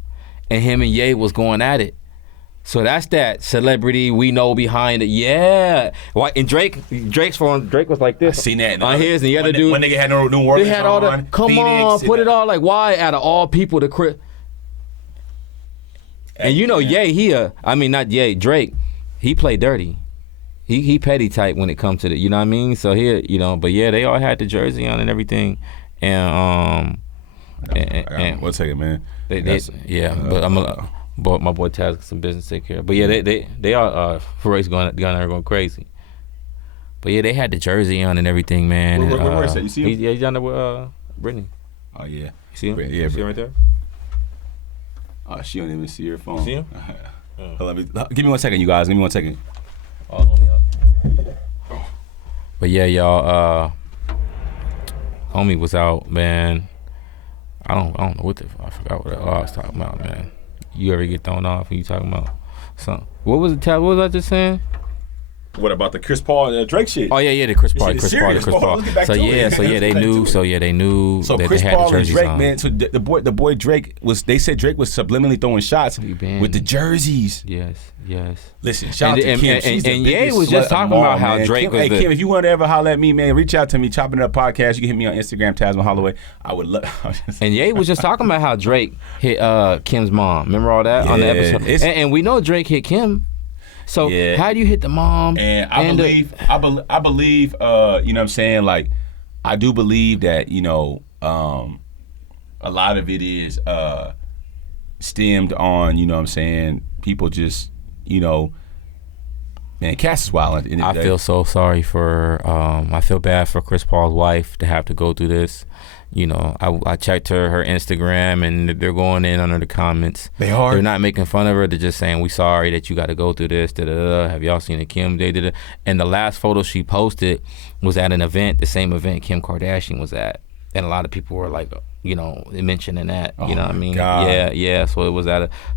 and him and Ye was going at it. So that's that celebrity we know behind it. Yeah. And Drake was like this. I seen that. On his, and the other dude. When nigga had no New Orleans. They had all the. Come Phoenix, on, put it all like why out of all people to Chris. And Drake, he played dirty. He petty type when it comes to the, you know what I mean? So here, but yeah, they all had the jersey on and everything. and one second, man. But my boy Taz got some business to take care of. But yeah, they are Royce going there going crazy. But yeah, they had the jersey on and everything, man. Where is that? You see him? He's down there with Brittany. Oh yeah. You see him? Yeah, you see him right there? Oh, she don't even see her phone. You see him? Give me 1 second, you guys. Give me 1 second. But yeah, y'all. Homie was out, man. I don't know what I forgot what I was talking about, man. You ever get thrown off when you talking about something? What was it? What was I just saying? What about the Chris Paul Drake shit? Oh yeah, the Chris Paul. Chris Paul. So they knew. So that Chris they had Paul the and jerseys Drake, on. man. So the boy Drake was. They said Drake was subliminally throwing shots with the jerseys. Yes. Listen, shout out to Kim. She's and the Ye biggest was just slut talking of all, about how man. Drake was. Hey Kim, if you want to ever holler at me, man, reach out to me. Choppin It Up podcast. You can hit me on Instagram, Tasman Holloway. I would love. And Ye was just talking about how Drake hit Kim's mom. Remember all that on the episode? And we know Drake hit Kim. So how do you hit the mom? And I believe, you know what I'm saying? Like, I do believe that, you know, a lot of it is stemmed on, you know what I'm saying, people just, you know, man, Cass is wild. I feel so sorry for, I feel bad for Chris Paul's wife to have to go through this. You know, I checked her Instagram, and they're going in under the comments. They are. They're not making fun of her. They're just saying, we sorry that you got to go through this. Have y'all seen the Kim? And the last photo she posted was at an event, the same event Kim Kardashian was at. And a lot of people were like, you know, mentioning that. You know what I mean? God. Yeah. So it was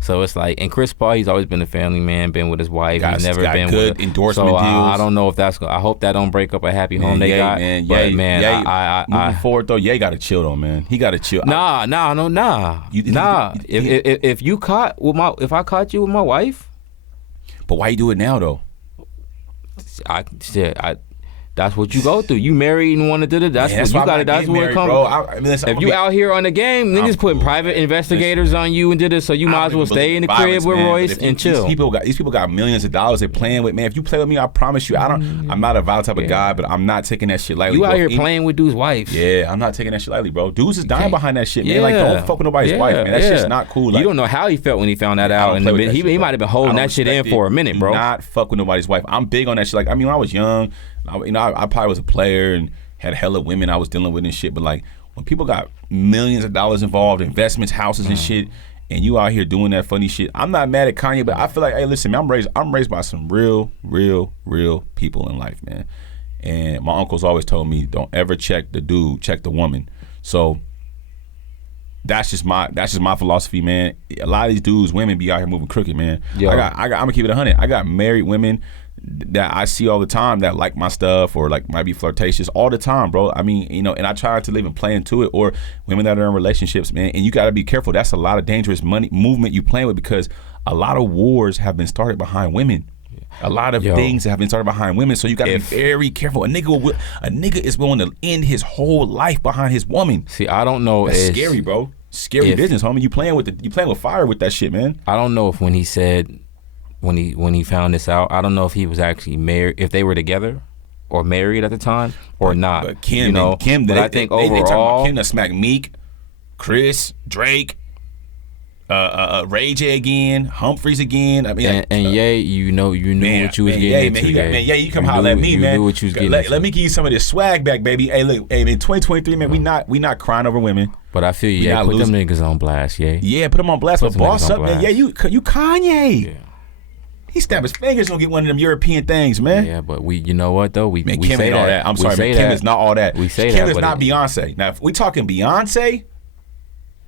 so it's like, and Chris Paul, he's always been a family man, been with his wife. He's never been good with endorsement deals. I don't know if that's. I hope that don't break up a happy home they got. Man, but man, moving forward though, Ye got to chill though, man. He got to chill. Nah. If I caught you with my wife, but why you do it now though? That's what you go through. You married and want to do it. That's what you got to. That's where it comes. If you out here on the game, niggas putting private investigators on you and did it, so you might as well stay in the crib with Royce and chill. These people got millions of dollars they're playing with, man. If you play with me, I promise you, I'm not a violent type of guy, but I'm not taking that shit lightly. You out here playing with dude's wife. Yeah, I'm not taking that shit lightly, bro. Dudes is dying behind that shit, man. Like, don't fuck with nobody's wife, man. That shit's not cool. You don't know how he felt when he found that out, and he might have been holding that shit in for a minute, bro. Do not fuck with nobody's wife. I'm big on that shit. Like, I mean, when I was young, I probably was a player and had hella women I was dealing with and shit. But like, when people got millions of dollars involved, investments, houses and shit, and you out here doing that funny shit, I'm not mad at Kanye, but I feel like, hey, listen, man, I'm raised by some real people in life, man. And my uncles always told me, don't ever check the dude, check the woman. So that's just my philosophy, man. A lot of these dudes, women be out here moving crooked, man. I'm gonna keep it 100. I got married women that I see all the time that like my stuff or like might be flirtatious all the time, bro. I mean, you know, and I try to even play into it. Or women that are in relationships, man, and you got to be careful. That's a lot of dangerous movement you playing with, because a lot of wars have been started behind women. A lot of things have been started behind women, so you got to be very careful. A nigga is willing to end his whole life behind his woman. See, I don't know. That's scary, bro. Scary business, homie. You playing with fire with that shit, man. I don't know if when he said. When he found this out, I don't know if he was actually married, if they were together or married at the time or not. But Kim, you know, Kim, but I think overall, Kim that smacked Meek, Chris, Drake, Ray J again, Humphreys again. I mean, and Ye, you knew what you was getting into. You come holler at me, man. You knew what you was getting into. Let me give you some of this swag back, baby. Hey, look, hey, in 2023, man, we not crying over women. But I feel you. Put them niggas on blast, Yeah, put them on blast. But boss up, man. Yeah, you Kanye. Yeah. He snapped his fingers, gonna get one of them European things, man. Yeah, but you know what though? Kim say ain't all that. I'm sorry, man. Kim is not all that. We say Kim that, is not Beyonce. Now, if we talking Beyonce,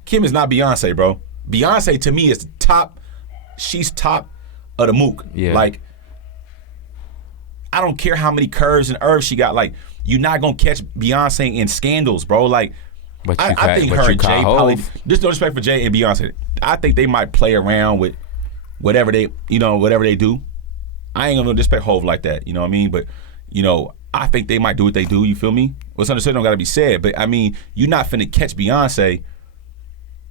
Kim is not Beyonce, bro. Beyonce to me is top. She's top of the mook. Yeah. Like, I don't care how many curves and herbs she got. Like, you're not gonna catch Beyonce in scandals, bro. Like, I think her and Jay probably. Just no respect for Jay and Beyonce. I think they might play around with whatever they do. I ain't gonna disrespect Hov like that, you know what I mean? But, you know, I think they might do what they do, you feel me? What's understood don't gotta be said, but I mean, you're not finna catch Beyonce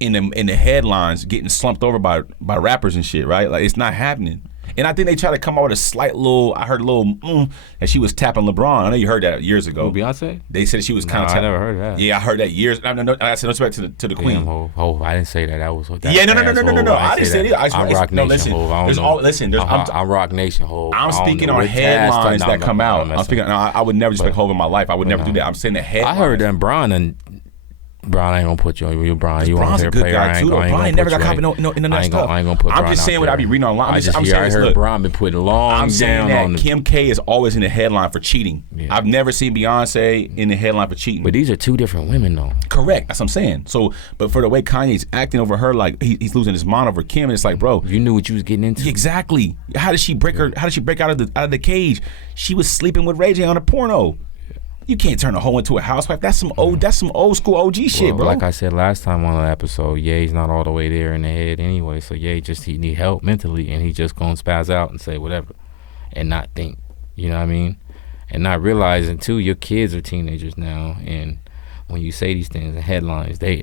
in the headlines getting slumped over by rappers and shit, right? Like, it's not happening. And I think they try to come out with a slight little, I heard a little, and she was tapping LeBron. I know you heard that years ago. Beyonce? They said she was kind of tapping. I never heard that. Yeah, I heard that years. I said no respect to the queen. Oh, I didn't say that. That was that. Yeah, no. I didn't say that. I'm Rock Nation. I'm Rock Nation. I'm speaking on headlines that come out. I'm speaking. I would never respect Hov in my life. I would never do that. I'm saying the headlines. I heard that Bron ain't gonna put you on. You Bron, you want to play? Guy too, Bron never got caught in the stuff. I ain't gonna put. I'm just saying what I be reading online. I heard Bron been putting long down. I'm saying that on Kim K is always in the headline for cheating. Yeah. I've never seen Beyonce in the headline for cheating. But these are two different women, though. Correct. That's what I'm saying. So, but for the way Kanye's acting over her, like he's losing his mind over Kim, and it's like, bro, you knew what you was getting into. Exactly. How did she break her? How did she break out of the cage? She was sleeping with Ray J on a porno. You can't turn a hoe into a housewife. That's some old school OG shit, bro. Like I said last time on the episode, Ye's not all the way there in the head anyway. So Ye he need help mentally, and he just gonna spaz out and say whatever, and not think. You know what I mean? And not realizing too, your kids are teenagers now, and when you say these things in headlines, they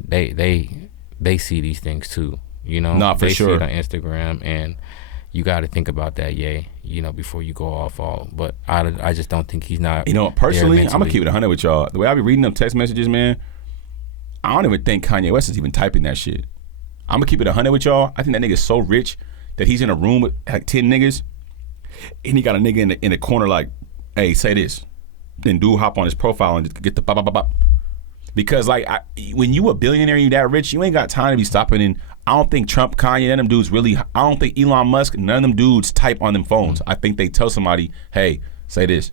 see these things too. You know, they see it on Instagram, and you got to think about that, before you go off all. But I just don't think he's not. Personally, I'm gonna keep it 100 with y'all. The way I be reading them text messages, man, I don't even think Kanye West is even typing that shit. I'm gonna keep it 100 with y'all. I think that nigga's so rich that he's in a room with like 10 niggas, and he got a nigga in the corner like, hey, say this. Then dude hop on his profile and just get the bop, bop, bop, bop. Because when you a billionaire and you that rich, you ain't got time to be stopping. And I don't think Trump, Kanye, none of them dudes really. I don't think Elon Musk, none of them dudes type on them phones. I think they tell somebody, hey, say this.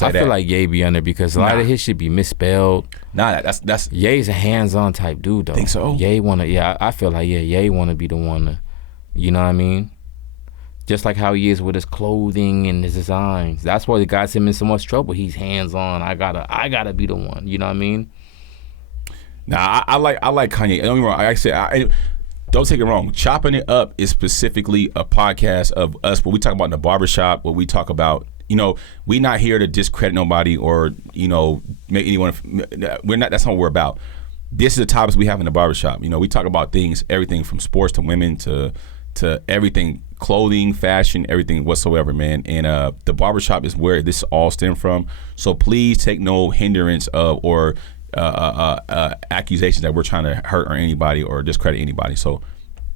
I feel like Ye be under because a lot of his shit be misspelled. Nah, that's Ye's a hands-on type dude though. Think so? Ye I feel like Ye wanna be the one to, you know what I mean? Just like how he is with his clothing and his designs. That's why it got him in so much trouble. He's hands-on. I gotta be the one. You know what I mean? Nah, I like Kanye. Don't get me wrong. I said, don't take it wrong. Chopping It Up is specifically a podcast of us where we talk about in the barbershop, where we talk about, we not here to discredit nobody or, make anyone. We're not. That's not what we're about. This is the topics we have in the barbershop. We talk about things, everything from sports to women to everything, clothing, fashion, everything whatsoever, man. And the barbershop is where this all stemmed from. So please take no hindrance of or accusations that we're trying to hurt or anybody or discredit anybody. So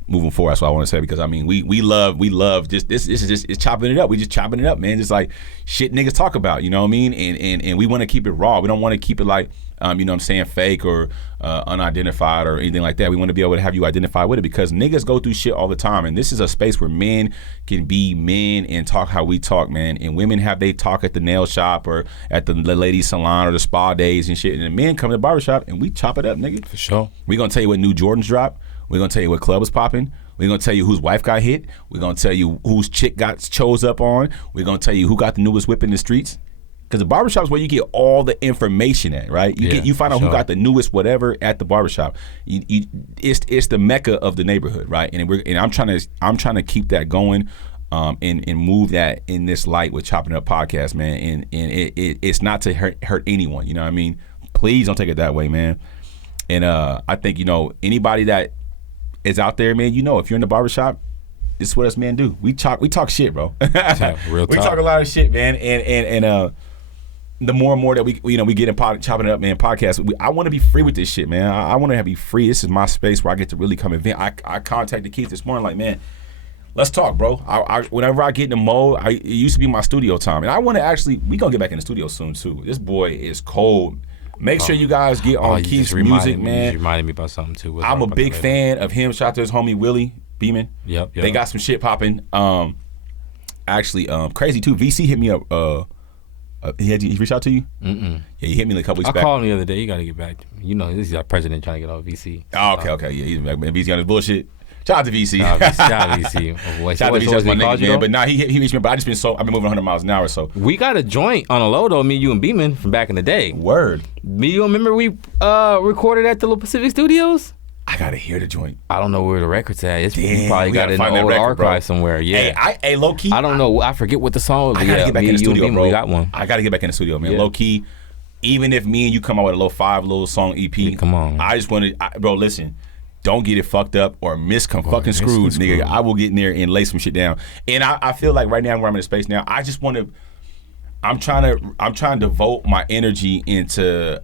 moving forward, that's what I want to say, because I mean we love just this is just it's chopping it up. We just chopping it up, man. Just like shit niggas talk about, you know what I mean? And we want to keep it raw. We don't want to keep it like you know what I'm saying, fake or unidentified or anything like that. We want to be able to have you identify with it, because niggas go through shit all the time, and this is a space where men can be men and talk how we talk, man. And women have they talk at the nail shop or at the ladies salon or the spa days and shit, and the men come to the barbershop and we chop it up, nigga. For sure. We gonna tell you what new Jordans drop. We're gonna tell you what club was popping. We're gonna tell you whose wife got hit. We're gonna tell you whose chick got chose up on. We're gonna tell you who got the newest whip in the streets. Because the barbershop is where you get all the information at, right? You find out who got the newest whatever at the barbershop. It's the mecca of the neighborhood, right? And I'm trying to keep that going, and move that in this light with Chopping Up podcast, man. And it's not to hurt anyone, you know what I mean? Please don't take it that way, man. And I think anybody that is out there, man, if you're in the barbershop, this is what us men do. We talk shit, bro. Real talk. We talk a lot of shit, man. And the more and more that we get in Chopping It Up, man, podcast, I want to be free with this shit, man. I want to be free. This is my space where I get to really come and vent. I contacted Keith this morning, like, man, let's talk, bro. Whenever I get in the mode, it used to be my studio time, and I want to we gonna get back in the studio soon too. This boy is cold. Make sure you guys get on Keith's music, man. You reminded me about something too. I'm a big fan of him. Shout out to his homie Willie Beeman. Yep. They got some shit popping. Actually, crazy too. VC hit me up. He reached out to you? Mm-mm. Yeah, he hit me like a couple weeks back. I called him the other day. You got to get back to me. This is our president trying to get off VC. Oh, okay. Yeah, he's back. VC on his bullshit. Shout out to VC. Shout out to VC. Shout out to VC. That's my nigga, man. But he reached me. But I've been moving 100 miles an hour. So we got a joint on a low though. Me, you, and Beeman from back in the day. Word. Me, you remember we recorded at the Little Pacific Studios? I gotta hear the joint. I don't know where the record's at. You probably got it in the old archive somewhere. Yeah. Hey, low key. I don't know. I forget what the song was. I gotta get back in the studio, bro. We got one. I gotta get back in the studio, man. Yeah. Low key. Even if me and you come out with a little 5 song EP, come on. I just wanted, bro. Listen, don't get it fucked up or fucking screwed, nigga. I will get in there and lay some shit down. And I feel like right now where I'm in a space now, I just want to. I'm trying to devote my energy into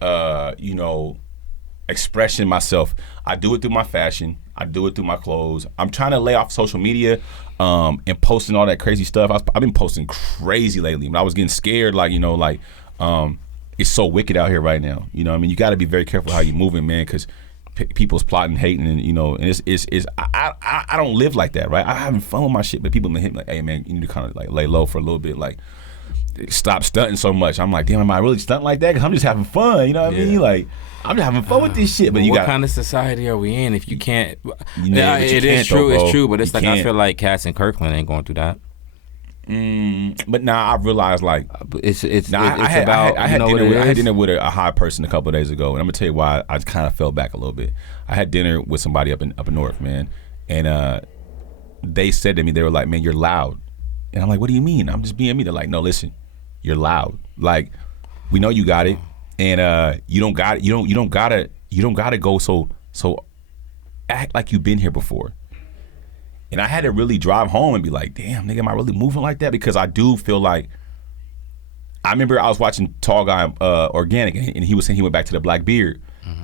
expressing myself. I do it through my fashion. I do it through my clothes. I'm trying to lay off social media and posting all that crazy stuff. I've been posting crazy lately. I was getting scared, it's so wicked out here right now. You know what I mean? You got to be very careful how you're moving, man, because people's plotting, hating, and and I don't live like that, right? I'm having fun with my shit, but people been hitting like, hey, man, you need to kind of like lay low for a little bit, like stop stunting so much. I'm like, damn, am I really stunting like that? Because I'm just having fun, you know what I mean? Like, I'm just having fun with this shit. But what kind of society are we in if you can't? It is true, it's true, but it's like I feel like Cass and Kirkland ain't going through that. But now I realized like I had dinner with a high person a couple of days ago, and I'm gonna tell you why I kind of fell back a little bit. I had dinner with somebody up in north, man, and they said to me, they were like, man, you're loud. And I'm like, what do you mean? I'm just being me. They're like, no, listen, you're loud. Like, we know you got it, and you don't gotta go so act like you've been here before. And I had to really drive home and be like, damn, nigga, am I really moving like that? Because I do feel like, I remember I was watching Tall Guy Organic, and he was saying he went back to the black beard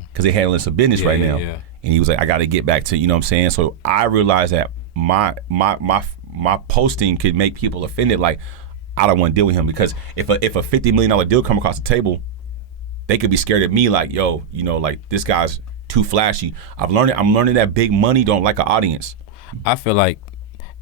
because they're handling some business right now. Yeah. And he was like, I got to get back to, you know what I'm saying? So I realized that my posting could make people offended. Like, I don't want to deal with him, because if a $50 million deal come across the table, they could be scared of me. Like, yo, like, this guy's too flashy. I'm learning that big money don't like an audience. I feel like,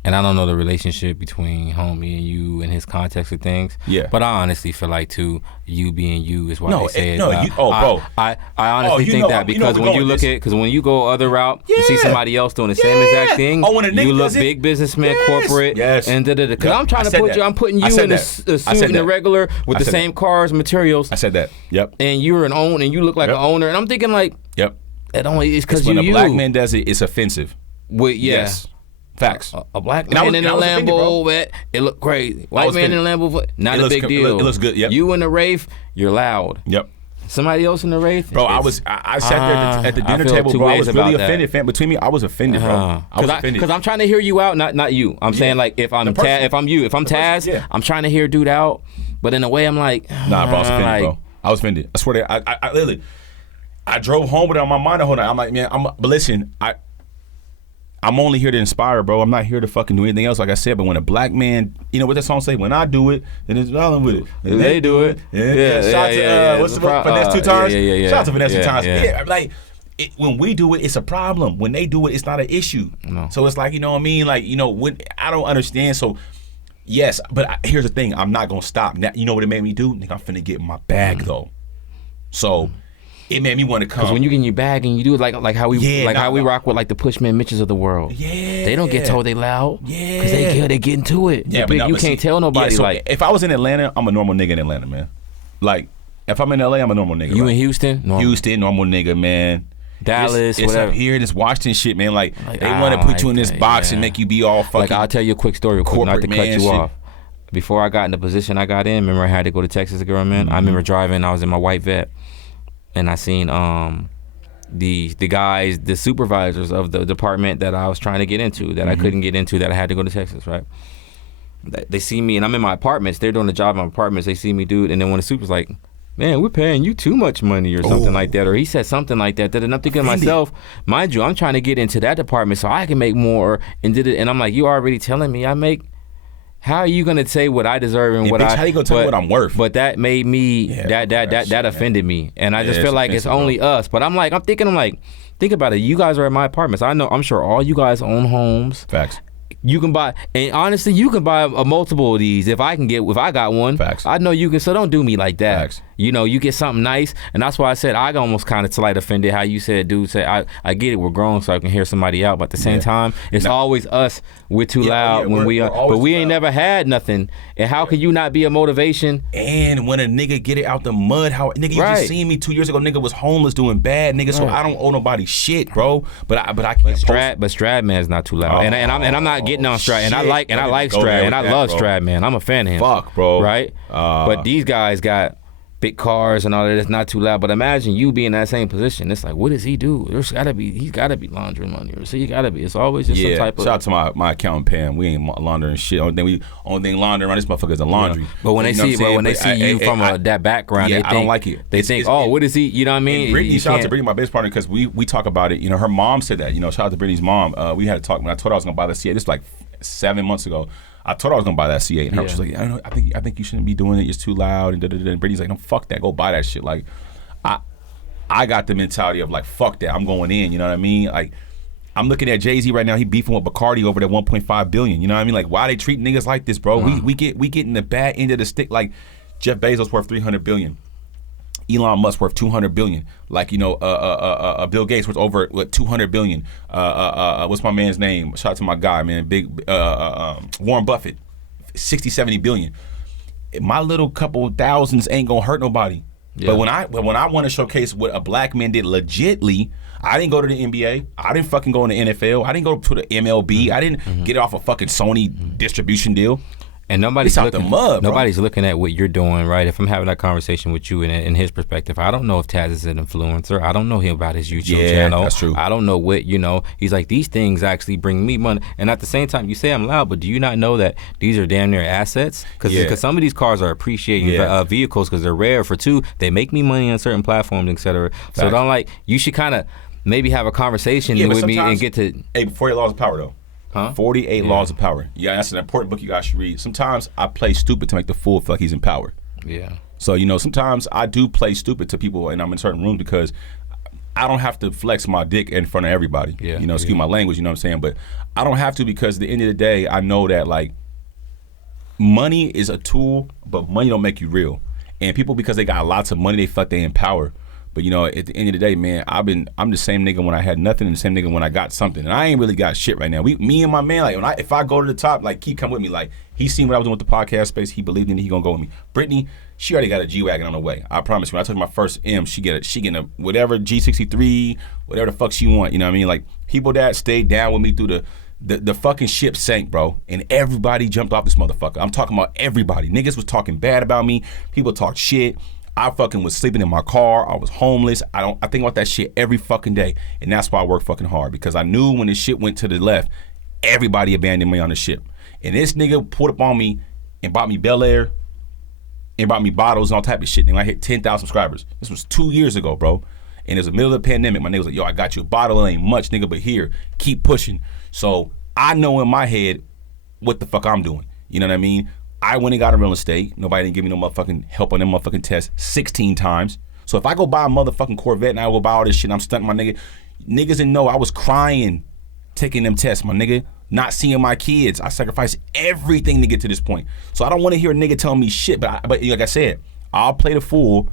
and I don't know the relationship between homie and you and his context of things. Yeah. But I honestly feel like too, you being you is what they say. Bro. I honestly think that because when you look at, because when you go other route, you see somebody else doing the same exact thing. You look big businessman, corporate, and da-da-da. Because I'm trying to I'm putting you in a suit and a regular with the same cars, materials. I said that. Yep. And you're an owner, and you look like an owner, and I'm thinking like, yep. It only is because when a black man does it, it's offensive. Yes. Facts. A black man in a Lambo, it looked crazy. White man in a Lambo, not a big deal. It looks good. Yep. You in the Wraith, you're loud. Yep. Somebody else in the Wraith, bro. I sat there at the dinner table, bro. I was really offended. Between me, I was offended, bro. Because I'm trying to hear you out, not you. I'm saying like if I'm Taz, I'm trying to hear dude out, but in a way I'm like, nah, bro. I was offended, bro. I was offended. I swear to I literally, I drove home with it on my mind the whole night. I'm like, man, but listen, I'm only here to inspire, bro. I'm not here to fucking do anything else, like I said. But when a black man, you know what that song say? When I do it, then it's all with it. And they do it. Shout to what's the Finesse 2 Times? Yeah. Shout out to Finesse 2 Times. Yeah, like when we do it, it's a problem. When they do it, it's not an issue. No. So it's like, you know what I mean? Like, when I don't understand. So yes, but here's the thing. I'm not gonna stop. Now, you know what it made me do? Nigga, I'm finna get in my bag though. So. It made me want to come. Because when you get in your bag and you do it like how we rock with like the Pushman Mitches of the world. Yeah. They don't get told they loud. Yeah. Because they get into it. Yeah, you can't tell nobody. So like if I was in Atlanta, I'm a normal nigga in Atlanta, man. Like if I'm in LA, I'm a normal nigga. You in Houston? Normal. Houston, normal nigga, man. Dallas, it's whatever. Up here, this Washington shit, man. Like they want to put you in this box and make you be all fucking. Like I'll tell you a quick story, real quick, not to cut you off. Before I got in the position I got in, remember I had to go to Texas, girl, man. Mm-hmm. I remember driving. I was in my white vet. And I seen the guys, the supervisors of the department that I was trying to get into, that I couldn't get into, that I had to go to Texas, right? They see me, and I'm in my apartments. They're doing the job in my apartments. They see me, dude, and then when the super's like, man, we're paying you too much money or something like that, or he said something like that, and I'm thinking to myself, mind you, I'm trying to get into that department so I can make more, and I'm like, you already telling me I make. How are you gonna say what I deserve and what bitch, how you gonna tell me what I'm worth? But that made me that offended me, and I just feel like it's only us. But I'm thinking, think about it. You guys are in my apartments. I'm sure all you guys own homes. Facts. You can buy, and honestly, you can buy a multiple of these if I got one. Facts. I know you can. So don't do me like that. Facts. You get something nice, and that's why I said I almost kind of slight offended how you said, dude, I get it, we're grown, so I can hear somebody out, but at the same time, it's always us. We're too loud when but we ain't never had nothing. And how can you not be a motivation? And when a nigga get it out the mud, how nigga you just seen me 2 years ago, nigga was homeless doing bad, nigga. So I don't owe nobody shit, bro. But I can't. But Stradman's not too loud, and I'm not getting on Strad, and I like Strad, and I love Stradman. I'm a fan of him. Fuck, bro. Right. But these guys got. big cars and all that. It's not too loud. But imagine you be in that same position. It's like, what does he do? He's got to be laundering money. Or so he got to be. It's always just some type of. Shout out to my accountant Pam. We ain't laundering shit. Only thing laundering around this motherfucker is the laundry. Yeah. But when they see you from that background, they think, I don't like it. They think, what is he? You know what I mean? Brittany, shout out to Brittany, my business partner, because we talk about it. Her mom said that. Shout out to Brittany's mom. We had a talk when I told her I was gonna buy the C8. This was like 7 months ago. I told her I was gonna buy that C8, and her was like, I think you shouldn't be doing it. It's too loud. And Brittany's like, no, fuck that. Go buy that shit. Like, I got the mentality of like, fuck that. I'm going in. You know what I mean? Like, I'm looking at Jay-Z right now. He beefing with Bacardi over that 1.5 billion. You know what I mean? Like, why they treat niggas like this, bro? We get in the bad end of the stick. Like, Jeff Bezos worth 300 billion. Elon Musk worth 200 billion. Like, Bill Gates worth over 200 billion. What's my man's name? Shout out to my guy, man. Warren Buffett, 60, 70 billion. My little couple thousands ain't gonna hurt nobody. Yeah. But when I want to showcase what a black man did legitly, I didn't go to the NBA. I didn't fucking go in the NFL. I didn't go to the MLB. I didn't get it off a fucking Sony distribution deal. And nobody's looking at what you're doing, right? If I'm having that conversation with you in his perspective, I don't know if Taz is an influencer. I don't know him about his YouTube channel. That's true. I don't know what, he's like, these things actually bring me money. And at the same time, you say I'm loud, but do you not know that these are damn near assets? Because some of these cars are appreciating vehicles because they're rare. For two, they make me money on certain platforms, etc. So you should kind of maybe have a conversation with me and get to. Hey, 48 Laws of Power, though. 48 Laws of Power. Yeah, that's an important book you guys should read. Sometimes I play stupid to make the fool feel like he's in power. Yeah. So, sometimes I do play stupid to people and I'm in certain rooms because I don't have to flex my dick in front of everybody. Yeah. Excuse my language, you know what I'm saying? But I don't have to because at the end of the day, I know that, like, money is a tool, but money don't make you real. And people, because they got lots of money, they feel like they in power. But at the end of the day, man, I'm the same nigga when I had nothing and the same nigga when I got something. And I ain't really got shit right now. Me and my man, like if I go to the top, like Keith come with me. Like he seen what I was doing with the podcast space. He believed in it. He gonna go with me. Brittany, she already got a G-Wagon on the way. I promise you. When I took my first M, she getting a whatever G63, whatever the fuck she want. You know what I mean? Like people that stayed down with me through the fucking ship sank, bro, and everybody jumped off this motherfucker. I'm talking about everybody. Niggas was talking bad about me. People talked shit. I fucking was sleeping in my car. I was homeless. I think about that shit every fucking day. And that's why I work fucking hard, because I knew when the shit went to the left, everybody abandoned me on the ship. And this nigga pulled up on me and bought me Bel Air and bought me bottles and all type of shit. And I hit 10,000 subscribers. This was 2 years ago, bro. And it was the middle of the pandemic. My nigga was like, yo, I got you a bottle. It ain't much, nigga, but here, keep pushing. So I know in my head what the fuck I'm doing. You know what I mean? I went and got a real estate. Nobody didn't give me no motherfucking help on them motherfucking tests 16 times. So if I go buy a motherfucking Corvette and I go buy all this shit and I'm stunting my nigga, niggas didn't know I was crying taking them tests, my nigga. Not seeing my kids. I sacrificed everything to get to this point. So I don't want to hear a nigga telling me shit, but like I said, I'll play the fool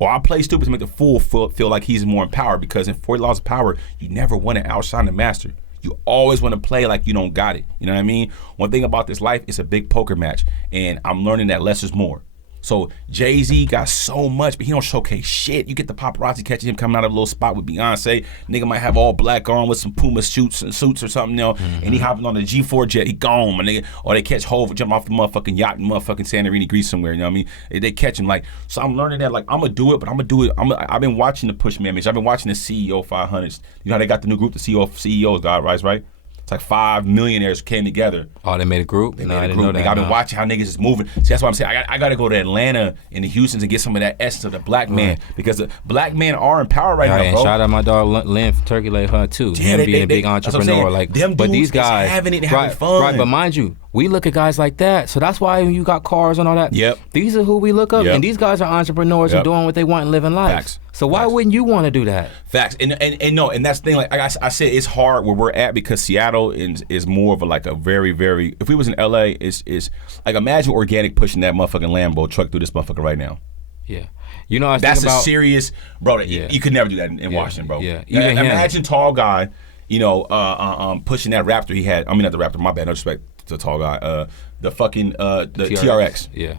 or I'll play stupid to make the fool feel like he's more in power, because in 40 Laws of Power, you never want to outshine the master. You always want to play like you don't got it. You know what I mean? One thing about this life, it's a big poker match. And I'm learning that less is more. So Jay-Z got so much, but he don't showcase shit. You get the paparazzi catching him coming out of a little spot with Beyonce. Nigga might have all black on with some Puma suits or something, and he hopping on the G4 jet, he gone, my nigga. Or they catch Hov, jump off the motherfucking yacht in motherfucking Santorini, Greece somewhere, you know what I mean? They catch him, like, so I'm learning that, like, I'm gonna do it, but I'm gonna do it. I've been watching the Push Man, I've been watching the CEO 500s. You know how they got the new group, the CEOs, God, right? It's like 5 millionaires came together. Oh, they made a group? They made a group. I've been watching how niggas is moving. See, that's why I'm saying I got to go to Atlanta and the Houstons and get some of that essence of the black man, because the black men are in power right now, bro. And shout out my dog Lynn for Turkey Lake Hunt too. Yeah, him being a big entrepreneur, like them but dudes these guys having it and having fun. Right, but mind you, we look at guys like that. So that's why when you got cars and all that. Yep. These are who we look up, and these guys are entrepreneurs and doing what they want and living life. Facts. So why wouldn't you want to do that? Facts. And that's the thing. Like I said, it's hard where we're at because Seattle is more of a very, very. If we was in LA, is like, imagine Organic pushing that motherfucking Lambo truck through this motherfucker right now. Yeah. You know, that's a serious, bro. You could never do that in Washington, bro. Yeah. Imagine tall guy, pushing that Raptor he had. I mean, not the Raptor. My bad. No respect to the tall guy. The fucking the TRX. Yeah.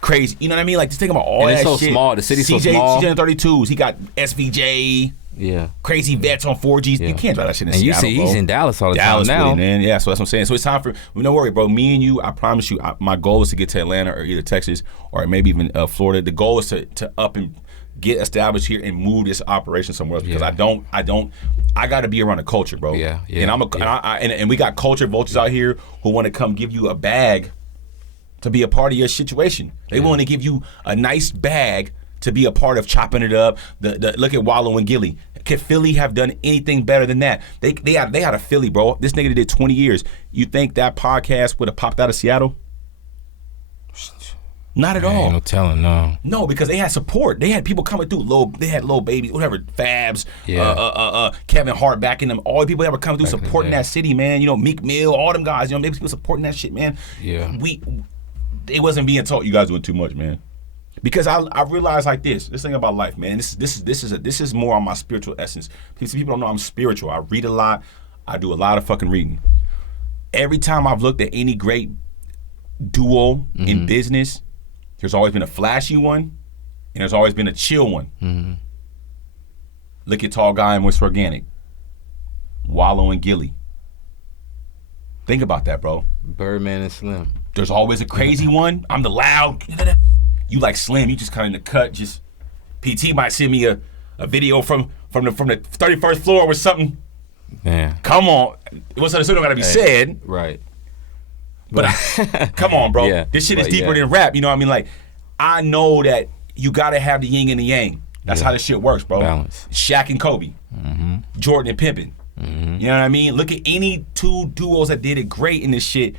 crazy. You know what I mean? Like just think about all and that it's so shit. small. The city's so small. CJ 32s. He got SVJ. Yeah. Crazy vets on 4Gs. You can't drive that shit in Seattle, And you see he's in Dallas all the time now. Dallas, man. Yeah, so that's what I'm saying. So it's time for, no worry, bro. Me and you, I promise you, my goal is to get to Atlanta or either Texas or maybe even Florida. The goal is to up and get established here and move this operation somewhere else because I got to be around the culture, bro. Yeah. And we got culture vultures out here who want to come give you a bag to be a part of your situation. They want to give you a nice bag to be a part of Chopping It Up. The look at Wallow and Gilly. Could Philly have done anything better than that? They had a Philly, bro. This nigga did 20 years. You think that podcast would have popped out of Seattle? Not at all. Ain't no telling, no. No, because they had support. They had people coming through. They had Lil Baby, whatever, Fabs, Kevin Hart backing them. All the people that were coming through supporting that city, man. You know, Meek Mill, all them guys. You know, maybe people supporting that shit, man. Yeah. It wasn't being taught. You guys doing too much, man. Because I realized like this thing about life, man. This is more on my spiritual essence. People don't know I'm spiritual. I read a lot. I do a lot of fucking reading. Every time I've looked at any great duo in business, there's always been a flashy one, and there's always been a chill one. Mm-hmm. Look at Tall Guy and West Organic, Wallow and Gilly. Think about that, bro. Birdman and Slim. There's always a crazy one. I'm the loud. You like Slim, you just kind of in the cut. Just PT might send me a video from the 31st floor with something. Yeah. Come on. What's don't gotta be said. Right. But come on, bro. Yeah. This shit is deeper than rap. You know what I mean? Like, I know that you gotta have the yin and the yang. That's how this shit works, bro. Balance. Shaq and Kobe. Jordan and Pippen. You know what I mean? Look at any two duos that did it great in this shit.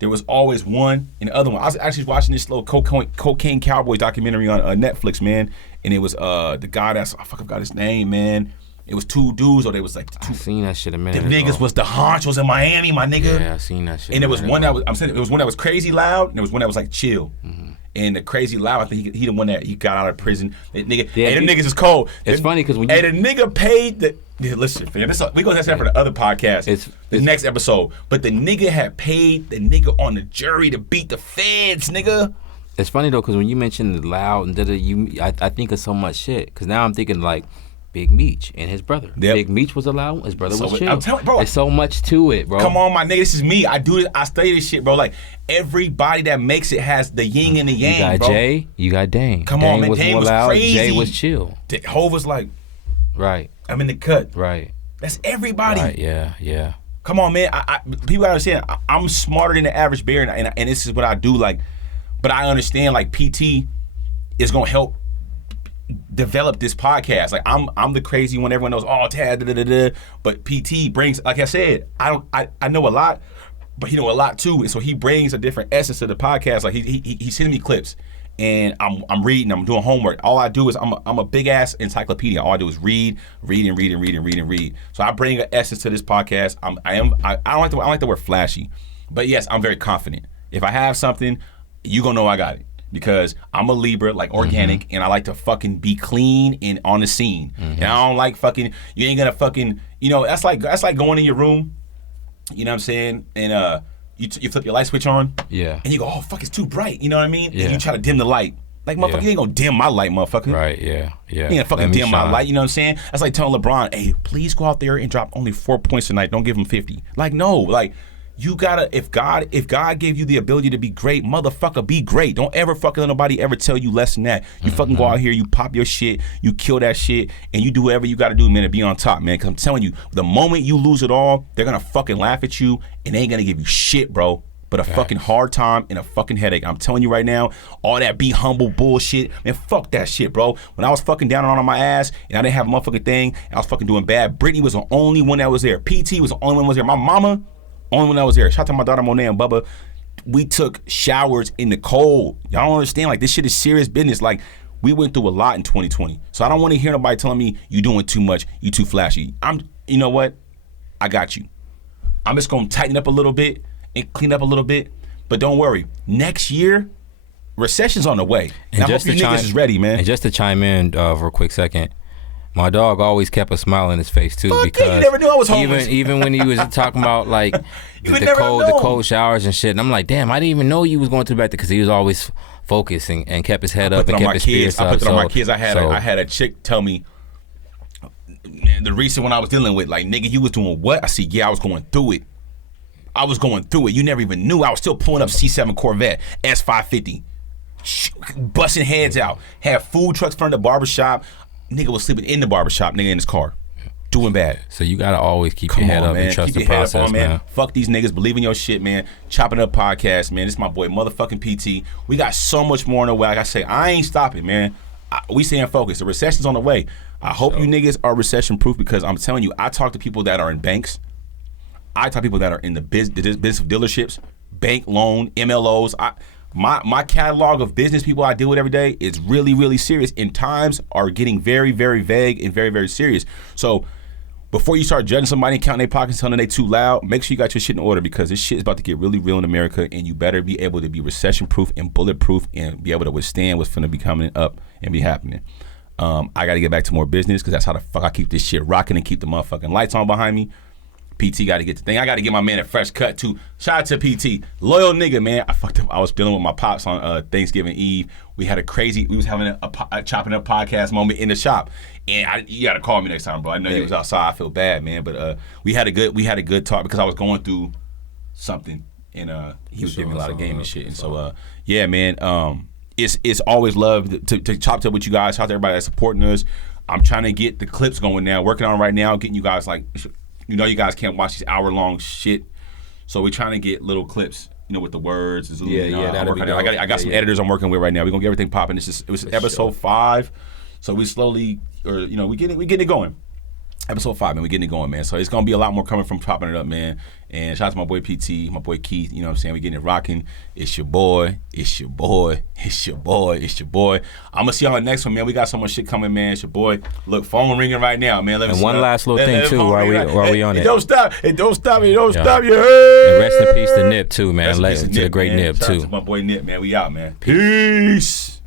There was always one and the other one. I was actually watching this little Cocaine Cowboy documentary on Netflix, man. And it was the guy I forgot his name, man. It was two dudes, or they was like two. I seen that shit a minute ago. The niggas was the honchos in Miami, my nigga. Yeah, I seen that shit. And there was one that was, I'm saying, it was one that was crazy loud, and there was one that was like chill. And the crazy loud, I think he the one that he got out of prison. That nigga, hey, them niggas is cold. It's funny because when you... Hey, the nigga paid the... Yeah, listen, fam, we gonna have that for the other podcast, the next episode. But the nigga had paid the nigga on the jury to beat the feds, nigga. It's funny though, because when you mentioned the loud and I think of so much shit. Because now I'm thinking like Big Meech and his brother. Yep. Big Meech was allowed, his brother was chill. I'm telling, bro, there's so much to it, bro. Come on, my nigga, this is me. I do this. I study this shit, bro. Like everybody that makes it has the yin and the yang. You got bro. Jay, you got Dane. Come Dane on, man. Dane was loud, crazy. Jay was chill. Hov was like, right. I'm in the cut. Right. That's everybody. Right. Yeah. Come on, man. People gotta understand. I'm smarter than the average bear, and this is what I do. Like, but I understand. Like, PT is gonna help develop this podcast. Like, I'm the crazy one. Everyone knows. Oh, Tad. But PT brings. Like I said, I know a lot, but he know a lot too. And so he brings a different essence to the podcast. Like he's sending me clips. And I'm reading, I'm doing homework. All I do is I'm a big ass encyclopedia. All I do is read. So I bring an essence to this podcast. I don't like the word flashy, but yes, I'm very confident. If I have something, you gonna know I got it because I'm a Libra, like organic, and I like to fucking be clean and on the scene. And I don't like fucking. You ain't gonna fucking. You know, that's like going in your room. You know what I'm saying? And You flip your light switch on, and you go, oh fuck, it's too bright. You know what I mean? Yeah. And you try to dim the light, like motherfucker, you ain't gonna dim my light, motherfucker. Right? Yeah. You ain't gonna fucking dim my light. You know what I'm saying? That's like telling LeBron, hey, please go out there and drop only 4 points tonight. Don't give him 50. Like no, like you gotta. If God gave you the ability to be great, motherfucker, be great. Don't ever fucking let nobody ever tell you less than that. You fucking go out here, you pop your shit, you kill that shit, and you do whatever you gotta do, man, to be on top, man. Cause I'm telling you, the moment you lose it all, they're gonna fucking laugh at you, and they ain't gonna give you shit, bro. But a fucking hard time and a fucking headache. I'm telling you right now, all that be humble bullshit, man, fuck that shit, bro. When I was fucking down on my ass and I didn't have a motherfucking thing, and I was fucking doing bad, Brittany was the only one that was there. PT was the only one that was there. My mama, only one that was there. Shout out to my daughter Monet and Bubba. We took showers in the cold. Y'all don't understand, like this shit is serious business. Like we went through a lot in 2020. So I don't want to hear nobody telling me you doing too much, you too flashy. You know what? I got you. I'm just gonna tighten up a little bit and clean up a little bit, but don't worry. Next year, recession's on the way. And I hope you niggas is ready, man. And just to chime in for a quick second, my dog always kept a smile on his face too. Fuck because yeah, you never knew I was homeless. Even when he was talking about like the cold showers and shit, and I'm like, damn, I didn't even know you was going through the back because he was always focused and kept his head up and on kept my his kids. spirits up. I put it on my So- kids. I had a chick tell me, man, the recent one I was dealing with, like, nigga, you was doing what? I said, yeah, I was going through it. You never even knew. I was still pulling up C7 Corvette, S550, busting heads out. Had food trucks in front of the barbershop. Nigga was sleeping in the barbershop, nigga in his car, doing bad. So you gotta always keep your head up man. and trust Keep the your head up process, on, man. Fuck these niggas. Believe in your shit, man. Chopping Up podcast, man. This is my boy, motherfucking PT. We got so much more on the way. Like I say, I ain't stopping, man. We staying focused. The recession's on the way. I hope you niggas are recession proof, because I'm telling you, I talk to people that are in banks. I talk to people that are in the business of dealerships, bank loan, MLOs. My catalog of business people I deal with every day is really, really serious, and times are getting very, very vague and very, very serious. So before you start judging somebody and counting their pockets, telling them they too loud, make sure you got your shit in order, because this shit is about to get really real in America, and you better be able to be recession proof and bulletproof and be able to withstand what's finna be coming up and be happening. I got to get back to more business, because that's how the fuck I keep this shit rocking and keep the motherfucking lights on behind me. PT got to get the thing. I got to get my man a fresh cut too. Shout out to PT, loyal nigga, man. I fucked up. I was dealing with my pops on Thanksgiving Eve. We was having a chopping up podcast moment in the shop, and you got to call me next time, bro. I know you was outside. I feel bad, man, but we had a good talk, because I was going through something, and he was giving me a lot of game and shit, and so yeah, man. It's always love to chop up with you guys. Shout out to everybody that's supporting us. I'm trying to get the clips going now. Working on right now, getting you guys like. You know, you guys can't watch these hour-long shit, so we're trying to get little clips, with the words. That'll be dope. I got some editors I'm working with right now. We're gonna get everything popping. It was episode 5, so we slowly, we getting it going. Episode 5, man, we getting it going, man. So it's gonna be a lot more coming from Chopping It Up, man. And shout out to my boy PT, my boy Keith. You know what I'm saying? We getting it rocking. It's your boy. It's your boy. It's your boy. It's your boy. I'm gonna see y'all on the next one, man. We got so much shit coming, man. It's your boy. Look, phone ringing right now, man. And one last little thing too, while we on it. It don't stop. It don't stop. It don't stop. You heard? And rest in peace to Nip too, man. To the great Nip too. Shout out to my boy Nip, man. We out, man. Peace.